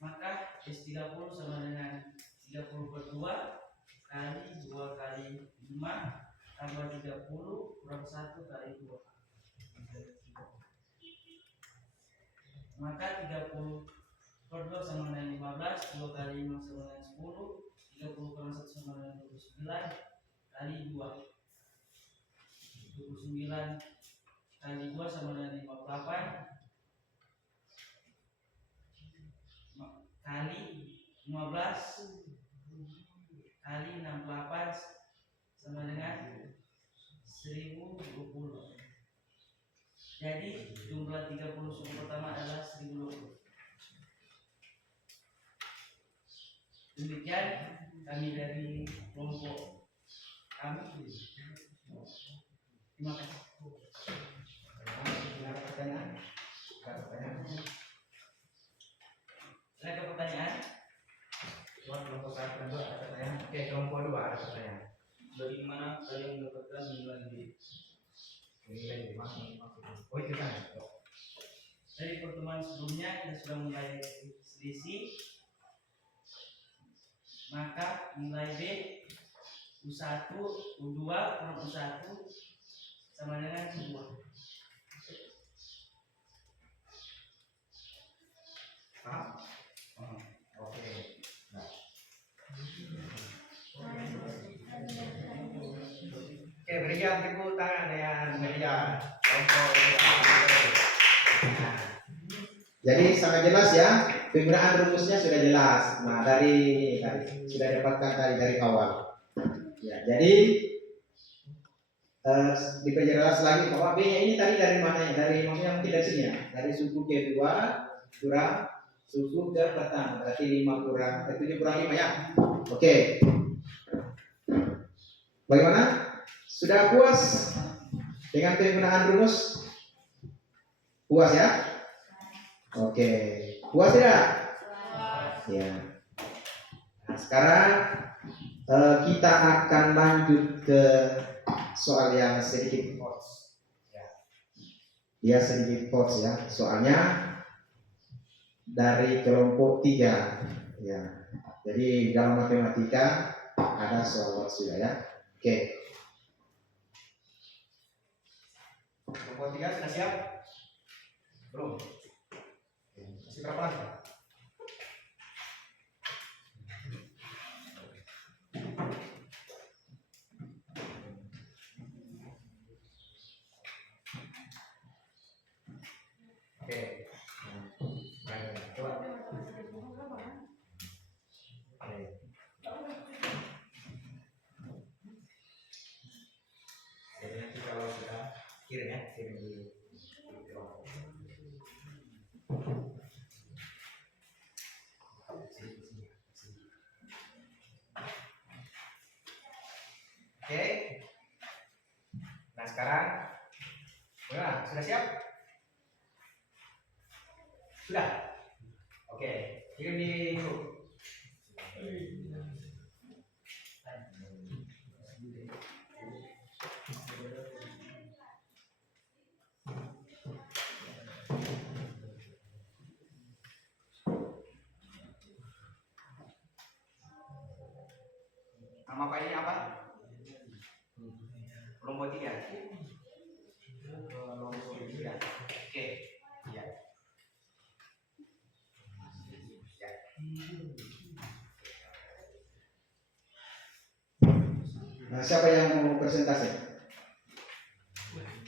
maka S30 sama dengan 30 per 2 kali 2 kali 5 tambah 30 kurang 1 kali 2. Maka 30 per 2 sama dengan 15, 2 kali 5 sama dengan 10, 30 kurang 1 sama dengan 29 kali 2. 29 kali 2 sama dengan 58 kali 15 kali 68 sama dengan 1020. Jadi jumlah 30 suku pertama adalah 1020. Demikian kami dari kelompok kami. Terima kasih. Ada pertanyaan? Ada pertanyaan? Ada pertanyaan? Cuma kelompok 1 dan 2 ada pertanyaan. Oke, kelompok 2 ada pertanyaan. Dari mana kalian mendapatkan nilai B? Nilai maksudnya. Oh, itu kan. Dari pertemuan sebelumnya kita sudah mulai selisih. Maka nilai B U1, U2 kurang U1 sama dengan U2. Paham? Oke. Nah. Oke, berikan tepuk tangan dengan meriah. Kelompok 2. Nah. Jadi sangat jelas ya, penggunaan rumusnya sudah jelas. Nah, dari sudah dapatkan dari awal. Ya, jadi diperjelas lagi bahwa B-nya ini tadi dari mana ya? Dari maksudnya mungkin dari sini ya. Dari suku kedua kurang suku ke pertama. Berarti 5 kurang 7 kurang 5 ya. Oke. Bagaimana? Sudah puas dengan penggunaan rumus? Puas ya? Oke. Puas tidak? Ya. Nah, sekarang kita akan lanjut ke soal yang sedikit Coach. Ya. dia sedikit coach ya. Soalnya dari kelompok 3 ya. Jadi dalam matematika ada soal coach juga ya. Oke. Kelompok 3 sudah siap? Belum? Oke, masih berapa lagi? Oke. Baik, coba. Oke. Jadi nanti kalau sudah kirim ya, kirim di kelompok. Oke. Nah sekarang, nah, sudah siap? Sudah. Oke, kirim di grup. Nama Pak ini apa? Kelompok 3. Kelompok 3. Oke. Ya. Ya. Nah, siapa yang mau presentasi?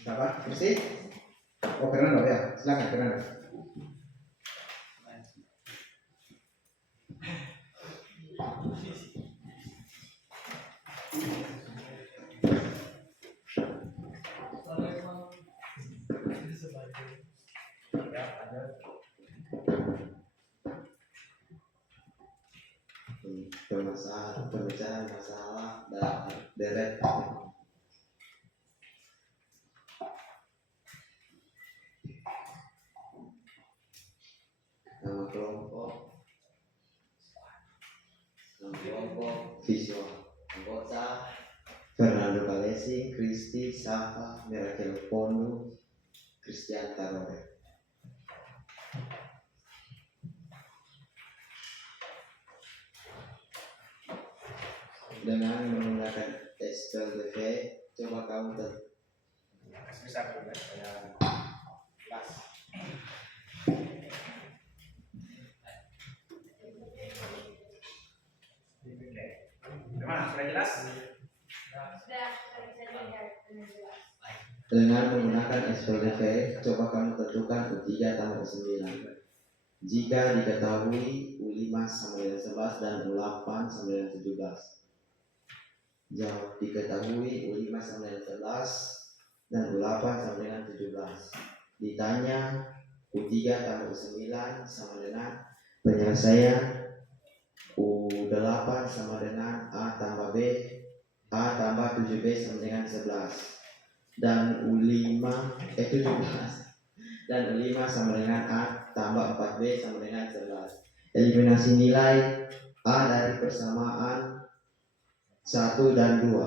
Siapa? Kristi? Oh, Fernando ya. Silakan Fernando. Pemecahan masalah dalam deret. Nama kelompok visual anggota Fernando Valesi, Kristi, Safa, Mirakel Pondo, Christian Tarore. Dengan menggunakan SPLDV, coba kamu Kasih besar dulu ya, saya kelas. Oke. Gimana? Sudah jelas? Sudah bisa dilihat dengan jelas. dengan menggunakan SPLDV, coba kamu tentukan U3 tambah U9. Jika diketahui U5 sama dengan 11 dan U8 sama dengan 17. Jawab diketahui U5 sama dengan 11 dan U8 sama dengan 17. Ditanya U3 tambah U9 sama dengan penyelesaian U8 sama dengan A tambah B, A tambah 7B sama dengan 11. Dan U5 17 dan U5 sama dengan A tambah 4B sama dengan 11. Eliminasi nilai A dari persamaan 1 dan 2.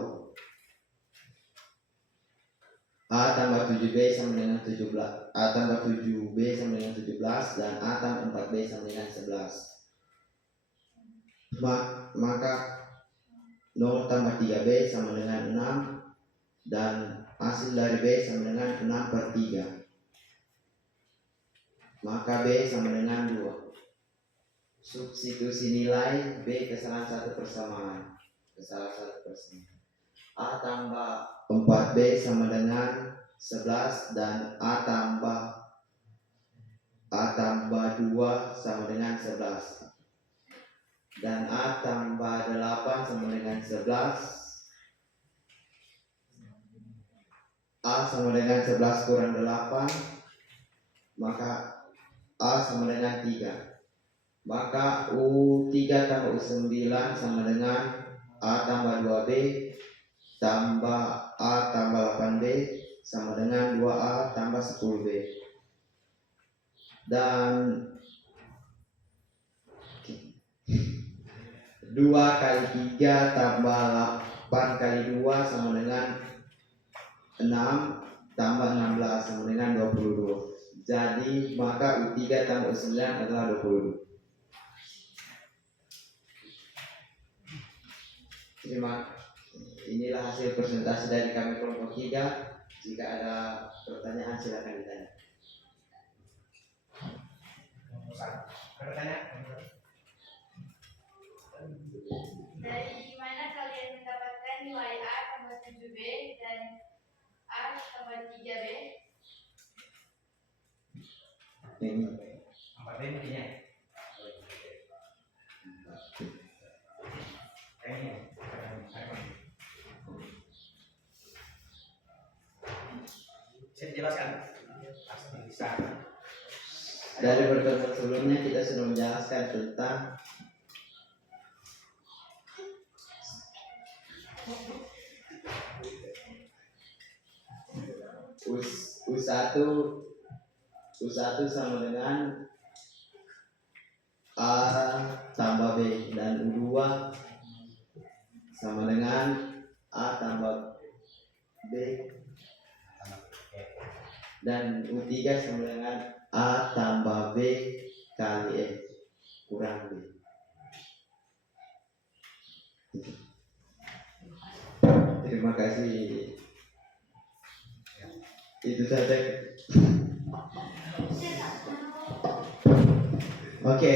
A tambah 7B sama dengan 17. A tambah 7B sama dengan 17 dan A tambah 4B sama dengan 11. Maka 0 tambah 3B sama dengan 6 dan hasil dari B sama dengan 6 per 3. Maka B sama dengan 2. Substitusi nilai B ke salah satu persamaan. A tambah 4B sama dengan 11 dan A tambah 2 sama dengan 11. Dan A tambah 8 sama dengan 11. A sama dengan 11 kurang 8, maka A sama dengan 3. Maka U3 tambah U9 sama dengan A tambah 2B tambah A tambah 8B sama dengan 2A tambah 10B. Dan 2 kali 3 tambah 8 kali 2 sama dengan 6 tambah 16 sama dengan 22. Jadi maka U3 tambah U9 adalah 22. Inilah hasil presentasi dari kami kelompok 3. Jika ada pertanyaan silakan ditanya. Bertanya? Dari mana kalian mendapatkan nilai A tambah 7B dan A tambah 3B? Ini 4B intinya. Bisa dijelaskan? Pasti bisa. dari pertemuan sebelumnya kita sudah menjelaskan tentang U1 U1 sama dengan A tambah B, dan U2 sama dengan A tambah B, dan U3 sama dengan A tambah B kali E kurang B. Terima kasih. Itu saja. Oke,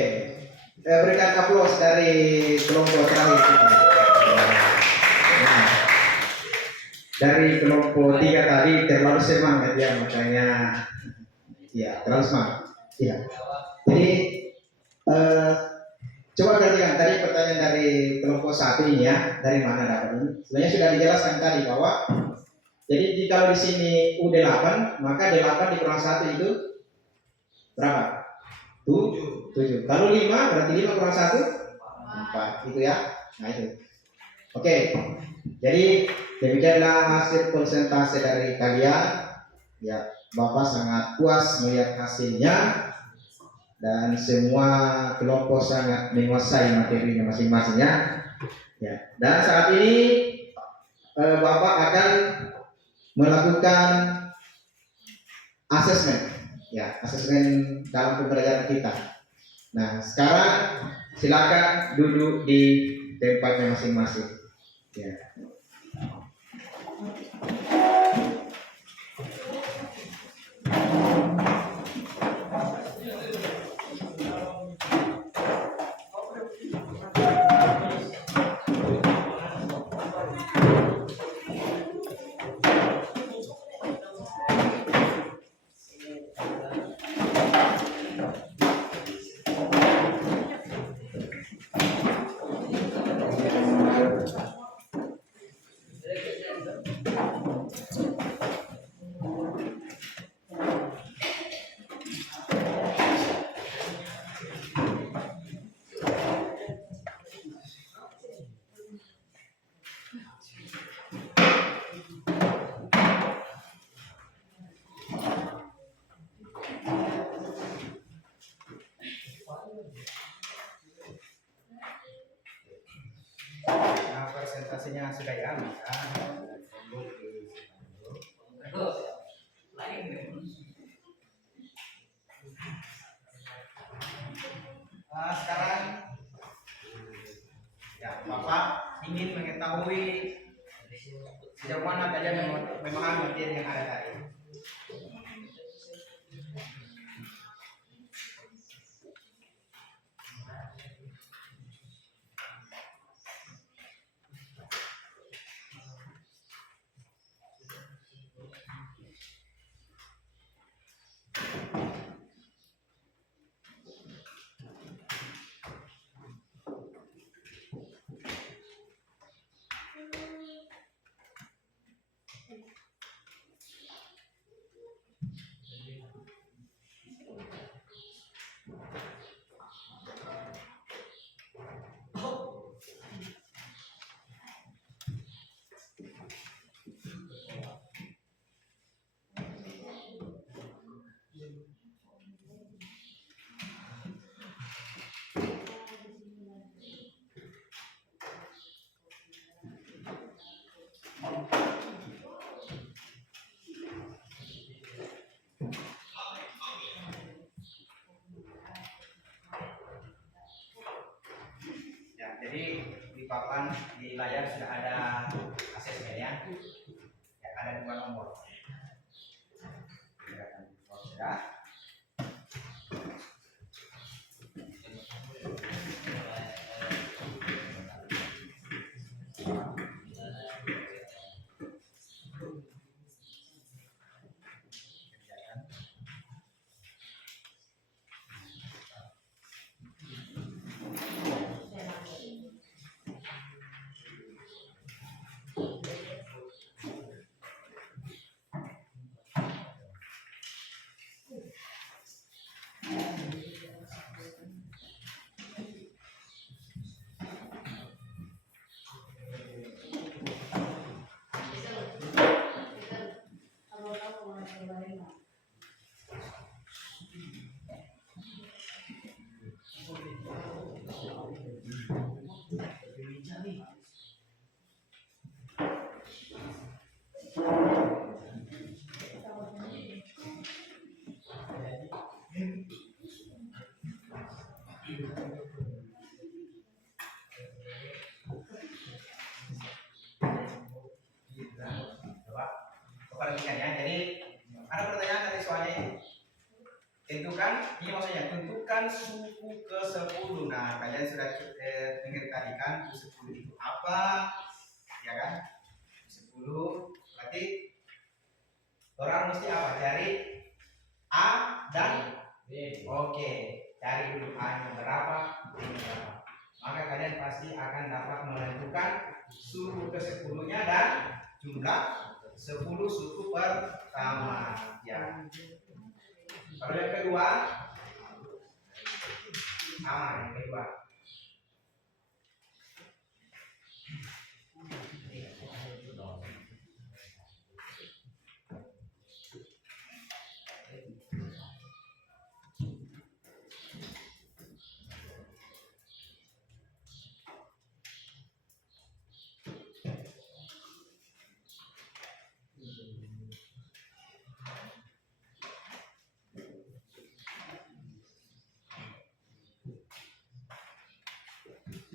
berikan aplaus dari kelompok terakhir kita. Nah, dari kelompok 3 tadi terlalu semangat ya, makanya ya terlalu semangat. Ya. Jadi coba perhatikan tadi pertanyaan dari kelompok 1 ini ya, dari mana dapat ini? Sebenarnya sudah dijelaskan tadi bahwa jadi kalau di sini U8, maka 8 dikurang 1 itu berapa? 7. Kalau 5 berarti 5 kurang 1 4 itu ya. Nah itu. Oke. Jadi demikianlah hasil persentase dari kalian. Ya, Bapak sangat puas melihat hasilnya dan semua kelompok sangat menguasai materinya masing-masing ya. Ya. Dan saat ini Bapak akan melakukan asesmen. Ya, asesmen dalam pembelajaran kita. Nah, sekarang silakan duduk di tempatnya masing-masing. Ya. Nah, presentasinya sudah ya, maka sekarang ya Bapak ingin mengetahui sejauh mana kalian memahami materi yang ada tadi. Ya, jadi di papan di layar sudah ada asesmennya. Ya, ada 2 nomor. Sudah. kan 10 berarti orang mesti apa? Cari A dan oke, cari dulu A nya berapa, B nya berapa. Maka kalian pasti akan dapat menentukan suku ke-10 nya dan jumlah 10 suku pertama ya. Kalau yang kedua sama yang kedua.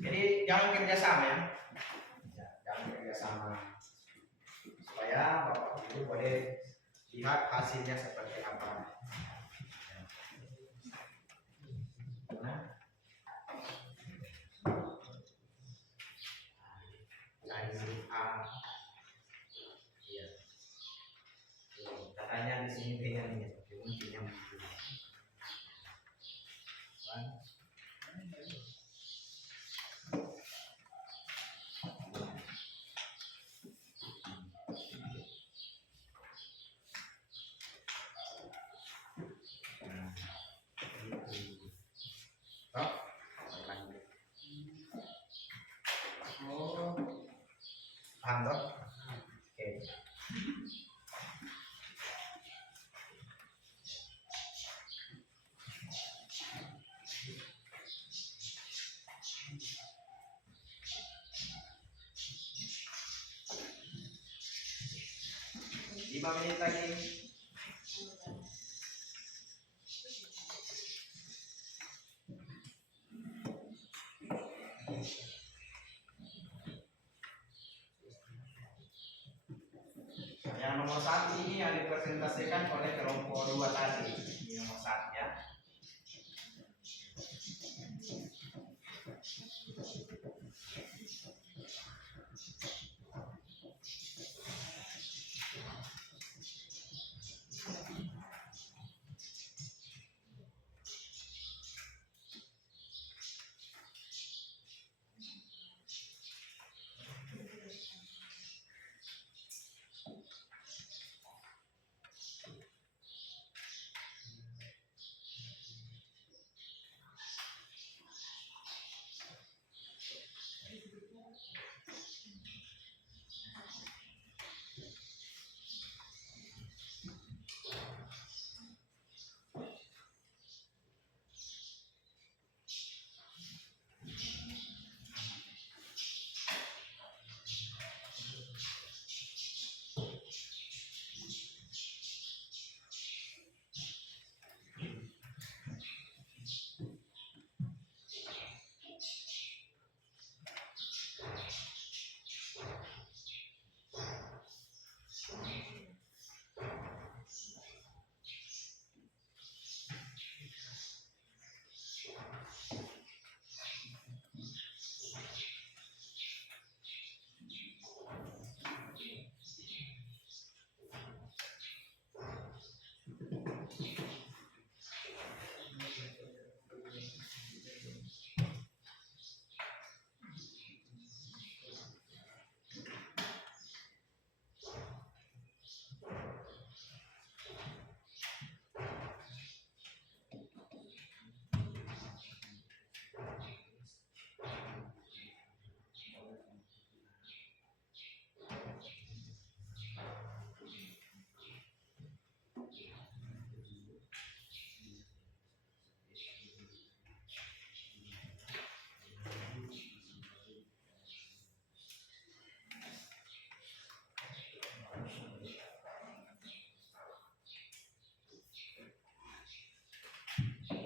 Jadi jangan kerjasama ya. Jangan kerjasama supaya Bapak Ibu boleh lihat hasilnya seperti apa. Nah, cari huruf A. Iya. Katanya di sini dengan ini, kuncinya begitu. Oh, paham toh? Oke. Lima menit lagi. Yang nomor 1 ini yang dipresentasikan oleh kelompok 2 tadi. Ini nomor 1 ya.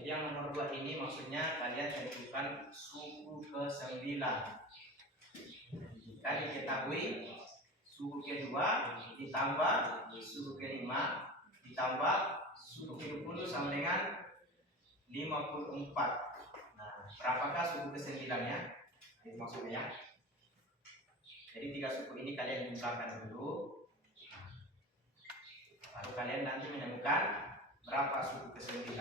Yang nomor 2 ini maksudnya kalian tentukan suku ke-9. Jika diketahui suku ke-2 ditambah suku ke-5 ditambah suku ke-20 sama dengan 54. Nah, berapakah suku ke-9 nya? Itu maksudnya ya. Jadi 3 suku ini kalian jumlahkan dulu, lalu kalian nanti menemukan berapa suku ke-9.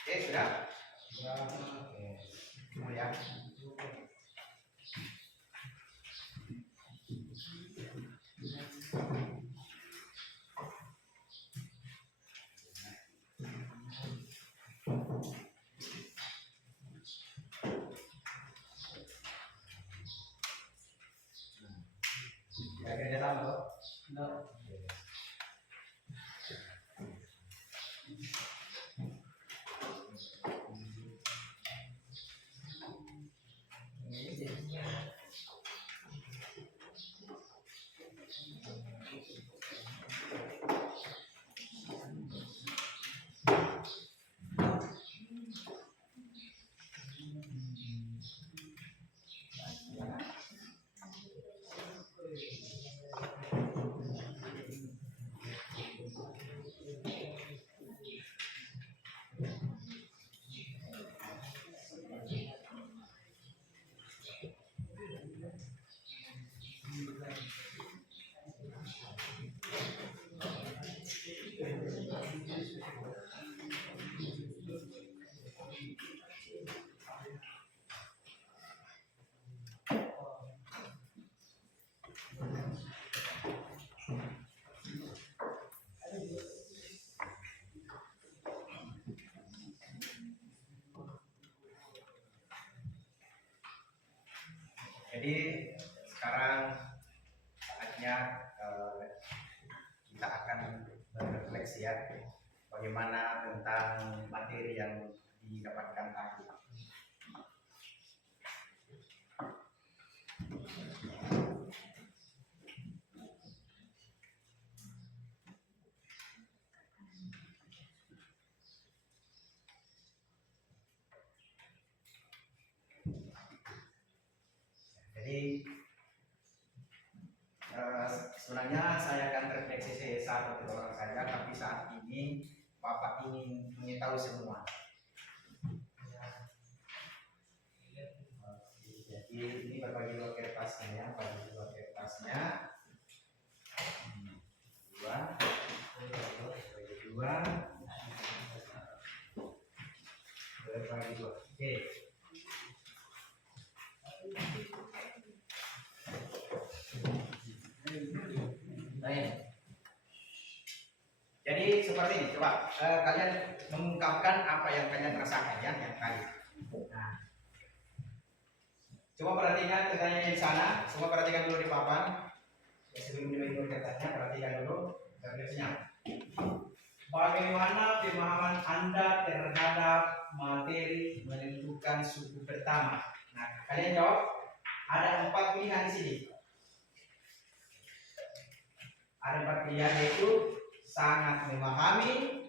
Oke, sudah? Kemudian kerja sama loh. Jadi sekarang saatnya kita akan berefleksi ya, bagaimana tentang materi yang didapatkan tadi. Sebenarnya saya akan refleksi satu orang saja, tapi saat ini Bapak ingin mengetahui semua. Jadi ini berbagi dua kertasnya ya, bagi dua kertasnya. Bagi dua. Berbagi dua. Oke. Baik. Jadi seperti ini, coba kalian mengungkapkan apa yang kalian rasakan ya, yang tadi. Nah, coba perhatikan pertanyaannya di sana, semua perhatikan dulu di papan. Ya, sebelum dimulai kertasnya, perhatikan dulu refleksinya. Bagaimana pemahaman Anda terhadap materi menentukan suku pertama? Nah, kalian jawab. Ada 4 pilihan di sini. Ada 4 pilihan, yaitu sangat memahami,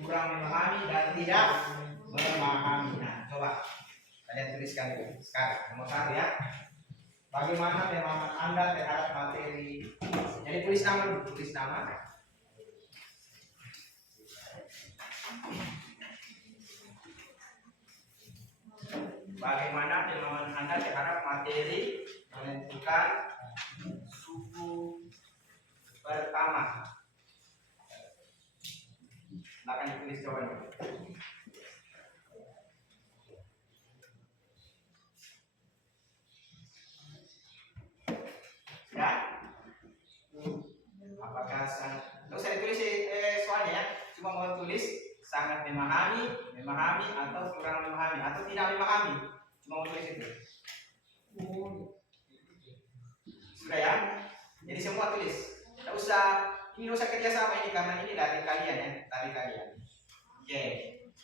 kurang memahami, dan tidak memahami. Nah, coba kalian tuliskan dulu sekarang. Nomor 1 ya. Bagaimana pemahaman Anda terhadap materi? Jadi tulis nama dulu, tulis nama. Bagaimana pemahaman Anda terhadap materi menentukan suku pertama? Silakan ditulis jawabannya. Ya? Apakah sangat? Saya tulis soalnya ya. Cuma mau tulis sangat memahami, atau kurang memahami, atau tidak memahami. Cuma mau tulis itu. Sudah ya? Jadi semua tulis. Tidak usah kerjasama ini karena ini dari kalian ya, dari kalian. Oke.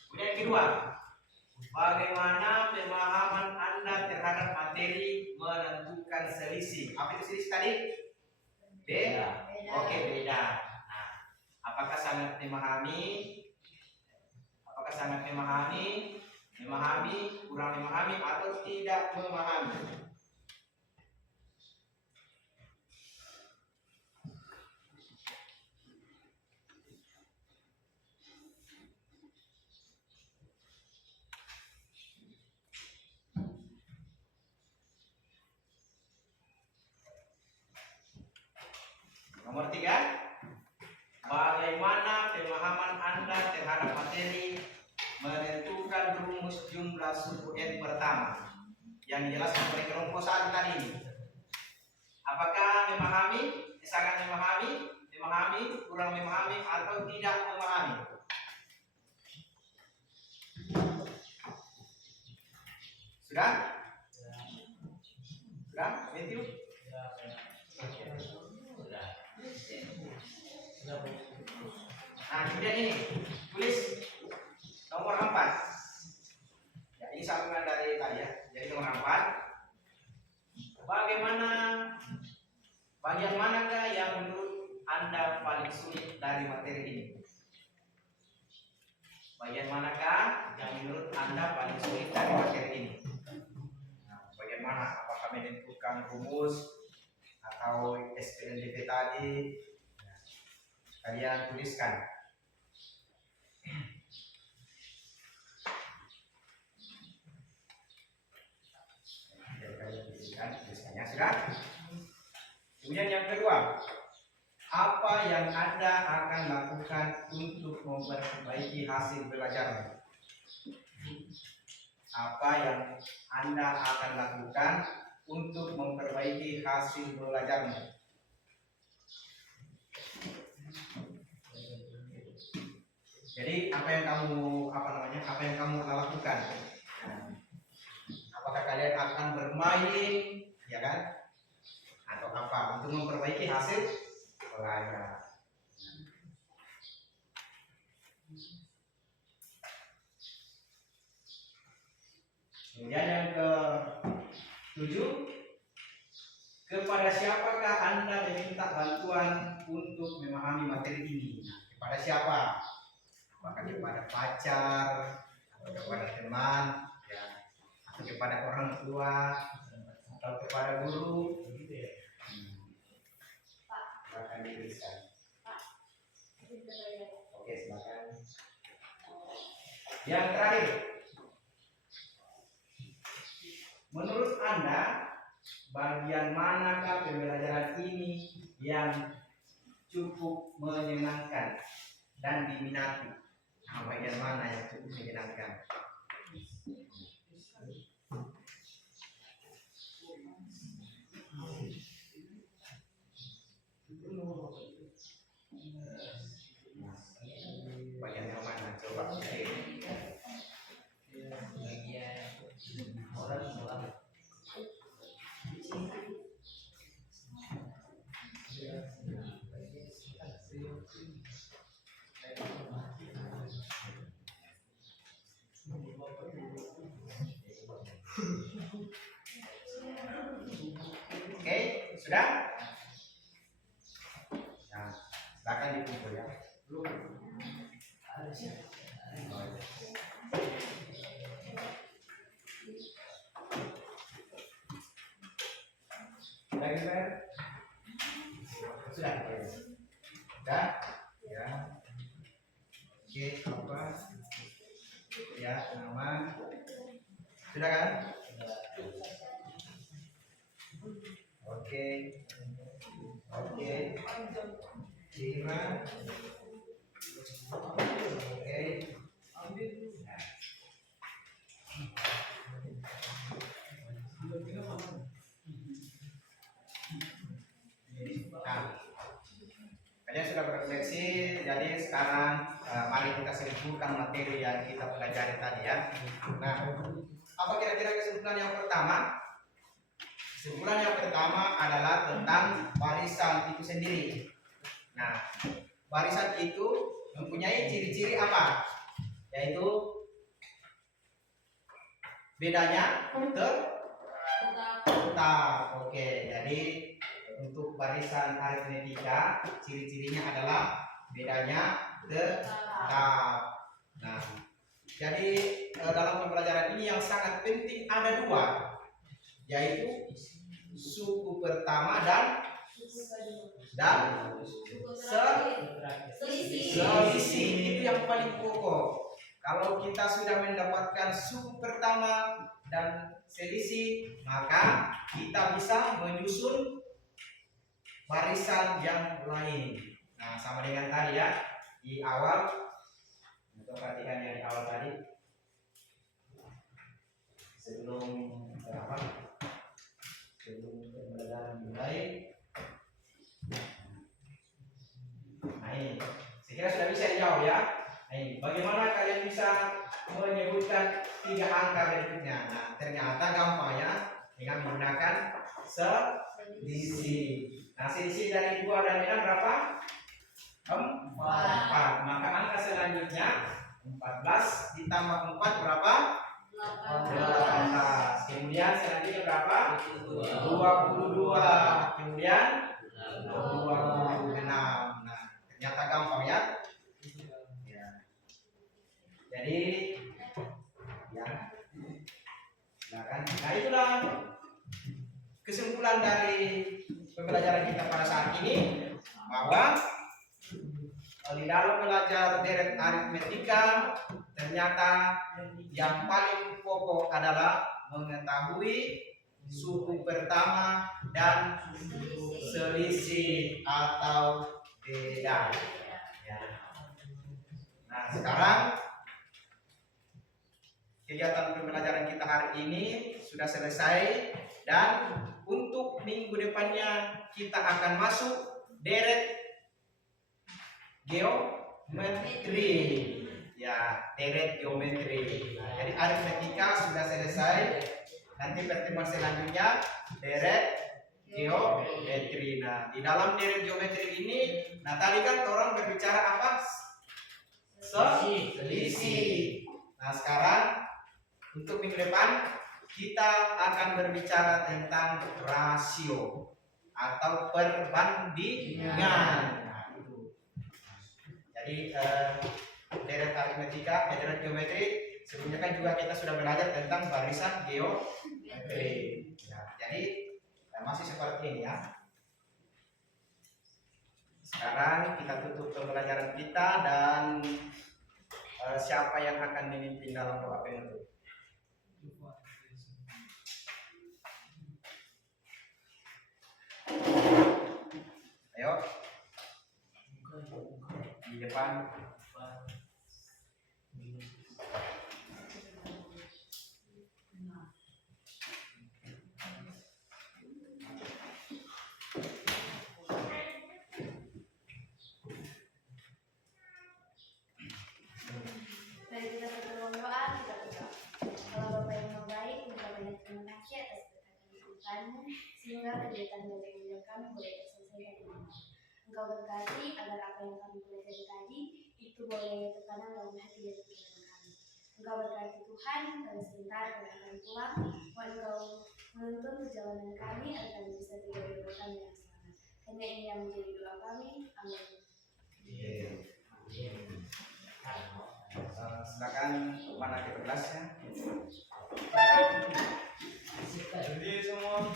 Kemudian yang kedua, bagaimana pemahaman Anda terhadap materi menentukan selisih? Apa itu selisih tadi? Beda. Oke, beda. Nah, apakah sangat memahami? Kurang memahami, atau tidak memahami? Nomor 3, bagaimana pemahaman Anda terhadap materi menentukan rumus jumlah suku N pertama yang dijelaskan oleh kelompok 1 tadi. Apakah sangat memahami, kurang memahami, atau tidak memahami? Sudah? Matthew? Nah, kemudian ini tulis nomor 4. Ya, ini sambungan dari tadi ya. Jadi nomor 4. Bagian manakah yang menurut Anda paling sulit dari materi ini? Bagian manakah yang menurut Anda paling sulit dari materi ini? Nah, bagaimana? Apakah menentukan rumus atau SPLDP tadi? Nah, kalian tuliskan. Tuliskannya sudah. Kemudian yang kedua, apa yang Anda akan lakukan untuk memperbaiki hasil belajarnya? Apa yang Anda akan lakukan untuk memperbaiki hasil belajarnya? Jadi apa yang kamu lakukan? Apakah kalian akan bermain, ya kan? Atau apa untuk memperbaiki hasil belajar? Kemudian yang ke-7, kepada siapakah Anda meminta bantuan untuk memahami materi ini? Nah, kepada siapa? Apakah kepada pacar, atau kepada teman, ya, atau kepada orang tua, atau kepada guru? yang terakhir, menurut Anda bagian manakah pembelajaran ini yang cukup menyenangkan dan diminati? Nah, bagian mana yang cukup menyenangkan? Bagian yang mana? Coba pikir. Bagian orang soal Oke, sudah? Nah, silakan dikumpul ya. Sudah, Gilbert? Sudah. Sudah? Ya. Oke, apa? Ya, nama. Sudah kan? Oke. Oke. Lima. Oke. Nah, kalian sudah berefleksi, jadi sekarang mari kita simpulkan materi yang kita pelajari tadi ya. Nah, apa kira-kira kesimpulan yang pertama? Kesimpulan yang pertama adalah tentang barisan itu sendiri. Nah, barisan itu mempunyai ciri-ciri apa? Yaitu bedanya tetap. Oke, jadi untuk barisan aritmetika ciri-cirinya adalah bedanya tetap. Nah, jadi dalam pembelajaran ini yang sangat penting ada dua, yaitu suku pertama dan selisih. Itu yang paling pokok. Kalau kita sudah mendapatkan suku pertama dan selisih, maka kita bisa menyusun barisan yang lain. Nah, sama dengan tadi ya, di awal, kita perhatikan yang di awal tadi. Sebelum pembelajaran dimulai. Nah ini, saya kira sudah bisa dijawab ya. Nah ini, bagaimana kalian bisa menyebutkan 3 angka berikutnya? Nah, ternyata gampang ya, dengan menggunakan selisih. Nah, selisih dari 2 dan 6 berapa? 4. Maka angka selanjutnya 14 ditambah 4 berapa? 18. Kemudian selanjutnya berapa? 22. Kemudian 26. Nah, ternyata gampang ya. Jadi ya. Nah, itulah kesimpulan dari pembelajaran kita pada saat ini, bahwa di dalam belajar deret aritmetika ternyata yang paling pokok adalah mengetahui suku pertama dan selisih atau beda. Ya. Nah, sekarang kegiatan pembelajaran kita hari ini sudah selesai, dan untuk minggu depannya kita akan masuk deret geometri. Ya, deret geometri. Nah, jadi aritmetika sudah selesai. Nanti pertemuan selanjutnya deret geometri. Nah, di dalam deret geometri ini, nah tadi kan orang berbicara apa? Selisih. Nah, sekarang untuk minggu depan kita akan berbicara tentang rasio atau perbandingan. Nah, itu. Jadi deret aritmetika, deret geometri, sebelumnya kan juga kita sudah belajar tentang barisan geometri. Ya, jadi masih seperti ini ya. Sekarang kita tutup pembelajaran kita, dan siapa yang akan memimpin dalam doa penutup? Ayo, di depan. Mari kita berdoa, kita berdoa. Allah Bapa yang baik, minta banyak terima kasih atas berkat-Mu, sehingga kegiatan belajar kami boleh terselesaikan dengan baik. Engkau berkati agar apa yang kami pelajari tadi itu boleh tertanam dalam hati dan pikiran kami. Engkau berkati Tuhan, pada sebentar kami akan pulang. Mohon Engkau menuntun perjalanan kami agar kami bisa tiba di rumah kami yang selamat. Hanya ini yang menjadi doa kami. Amin. Silakan mana ke kelasnya. Berdiri semua.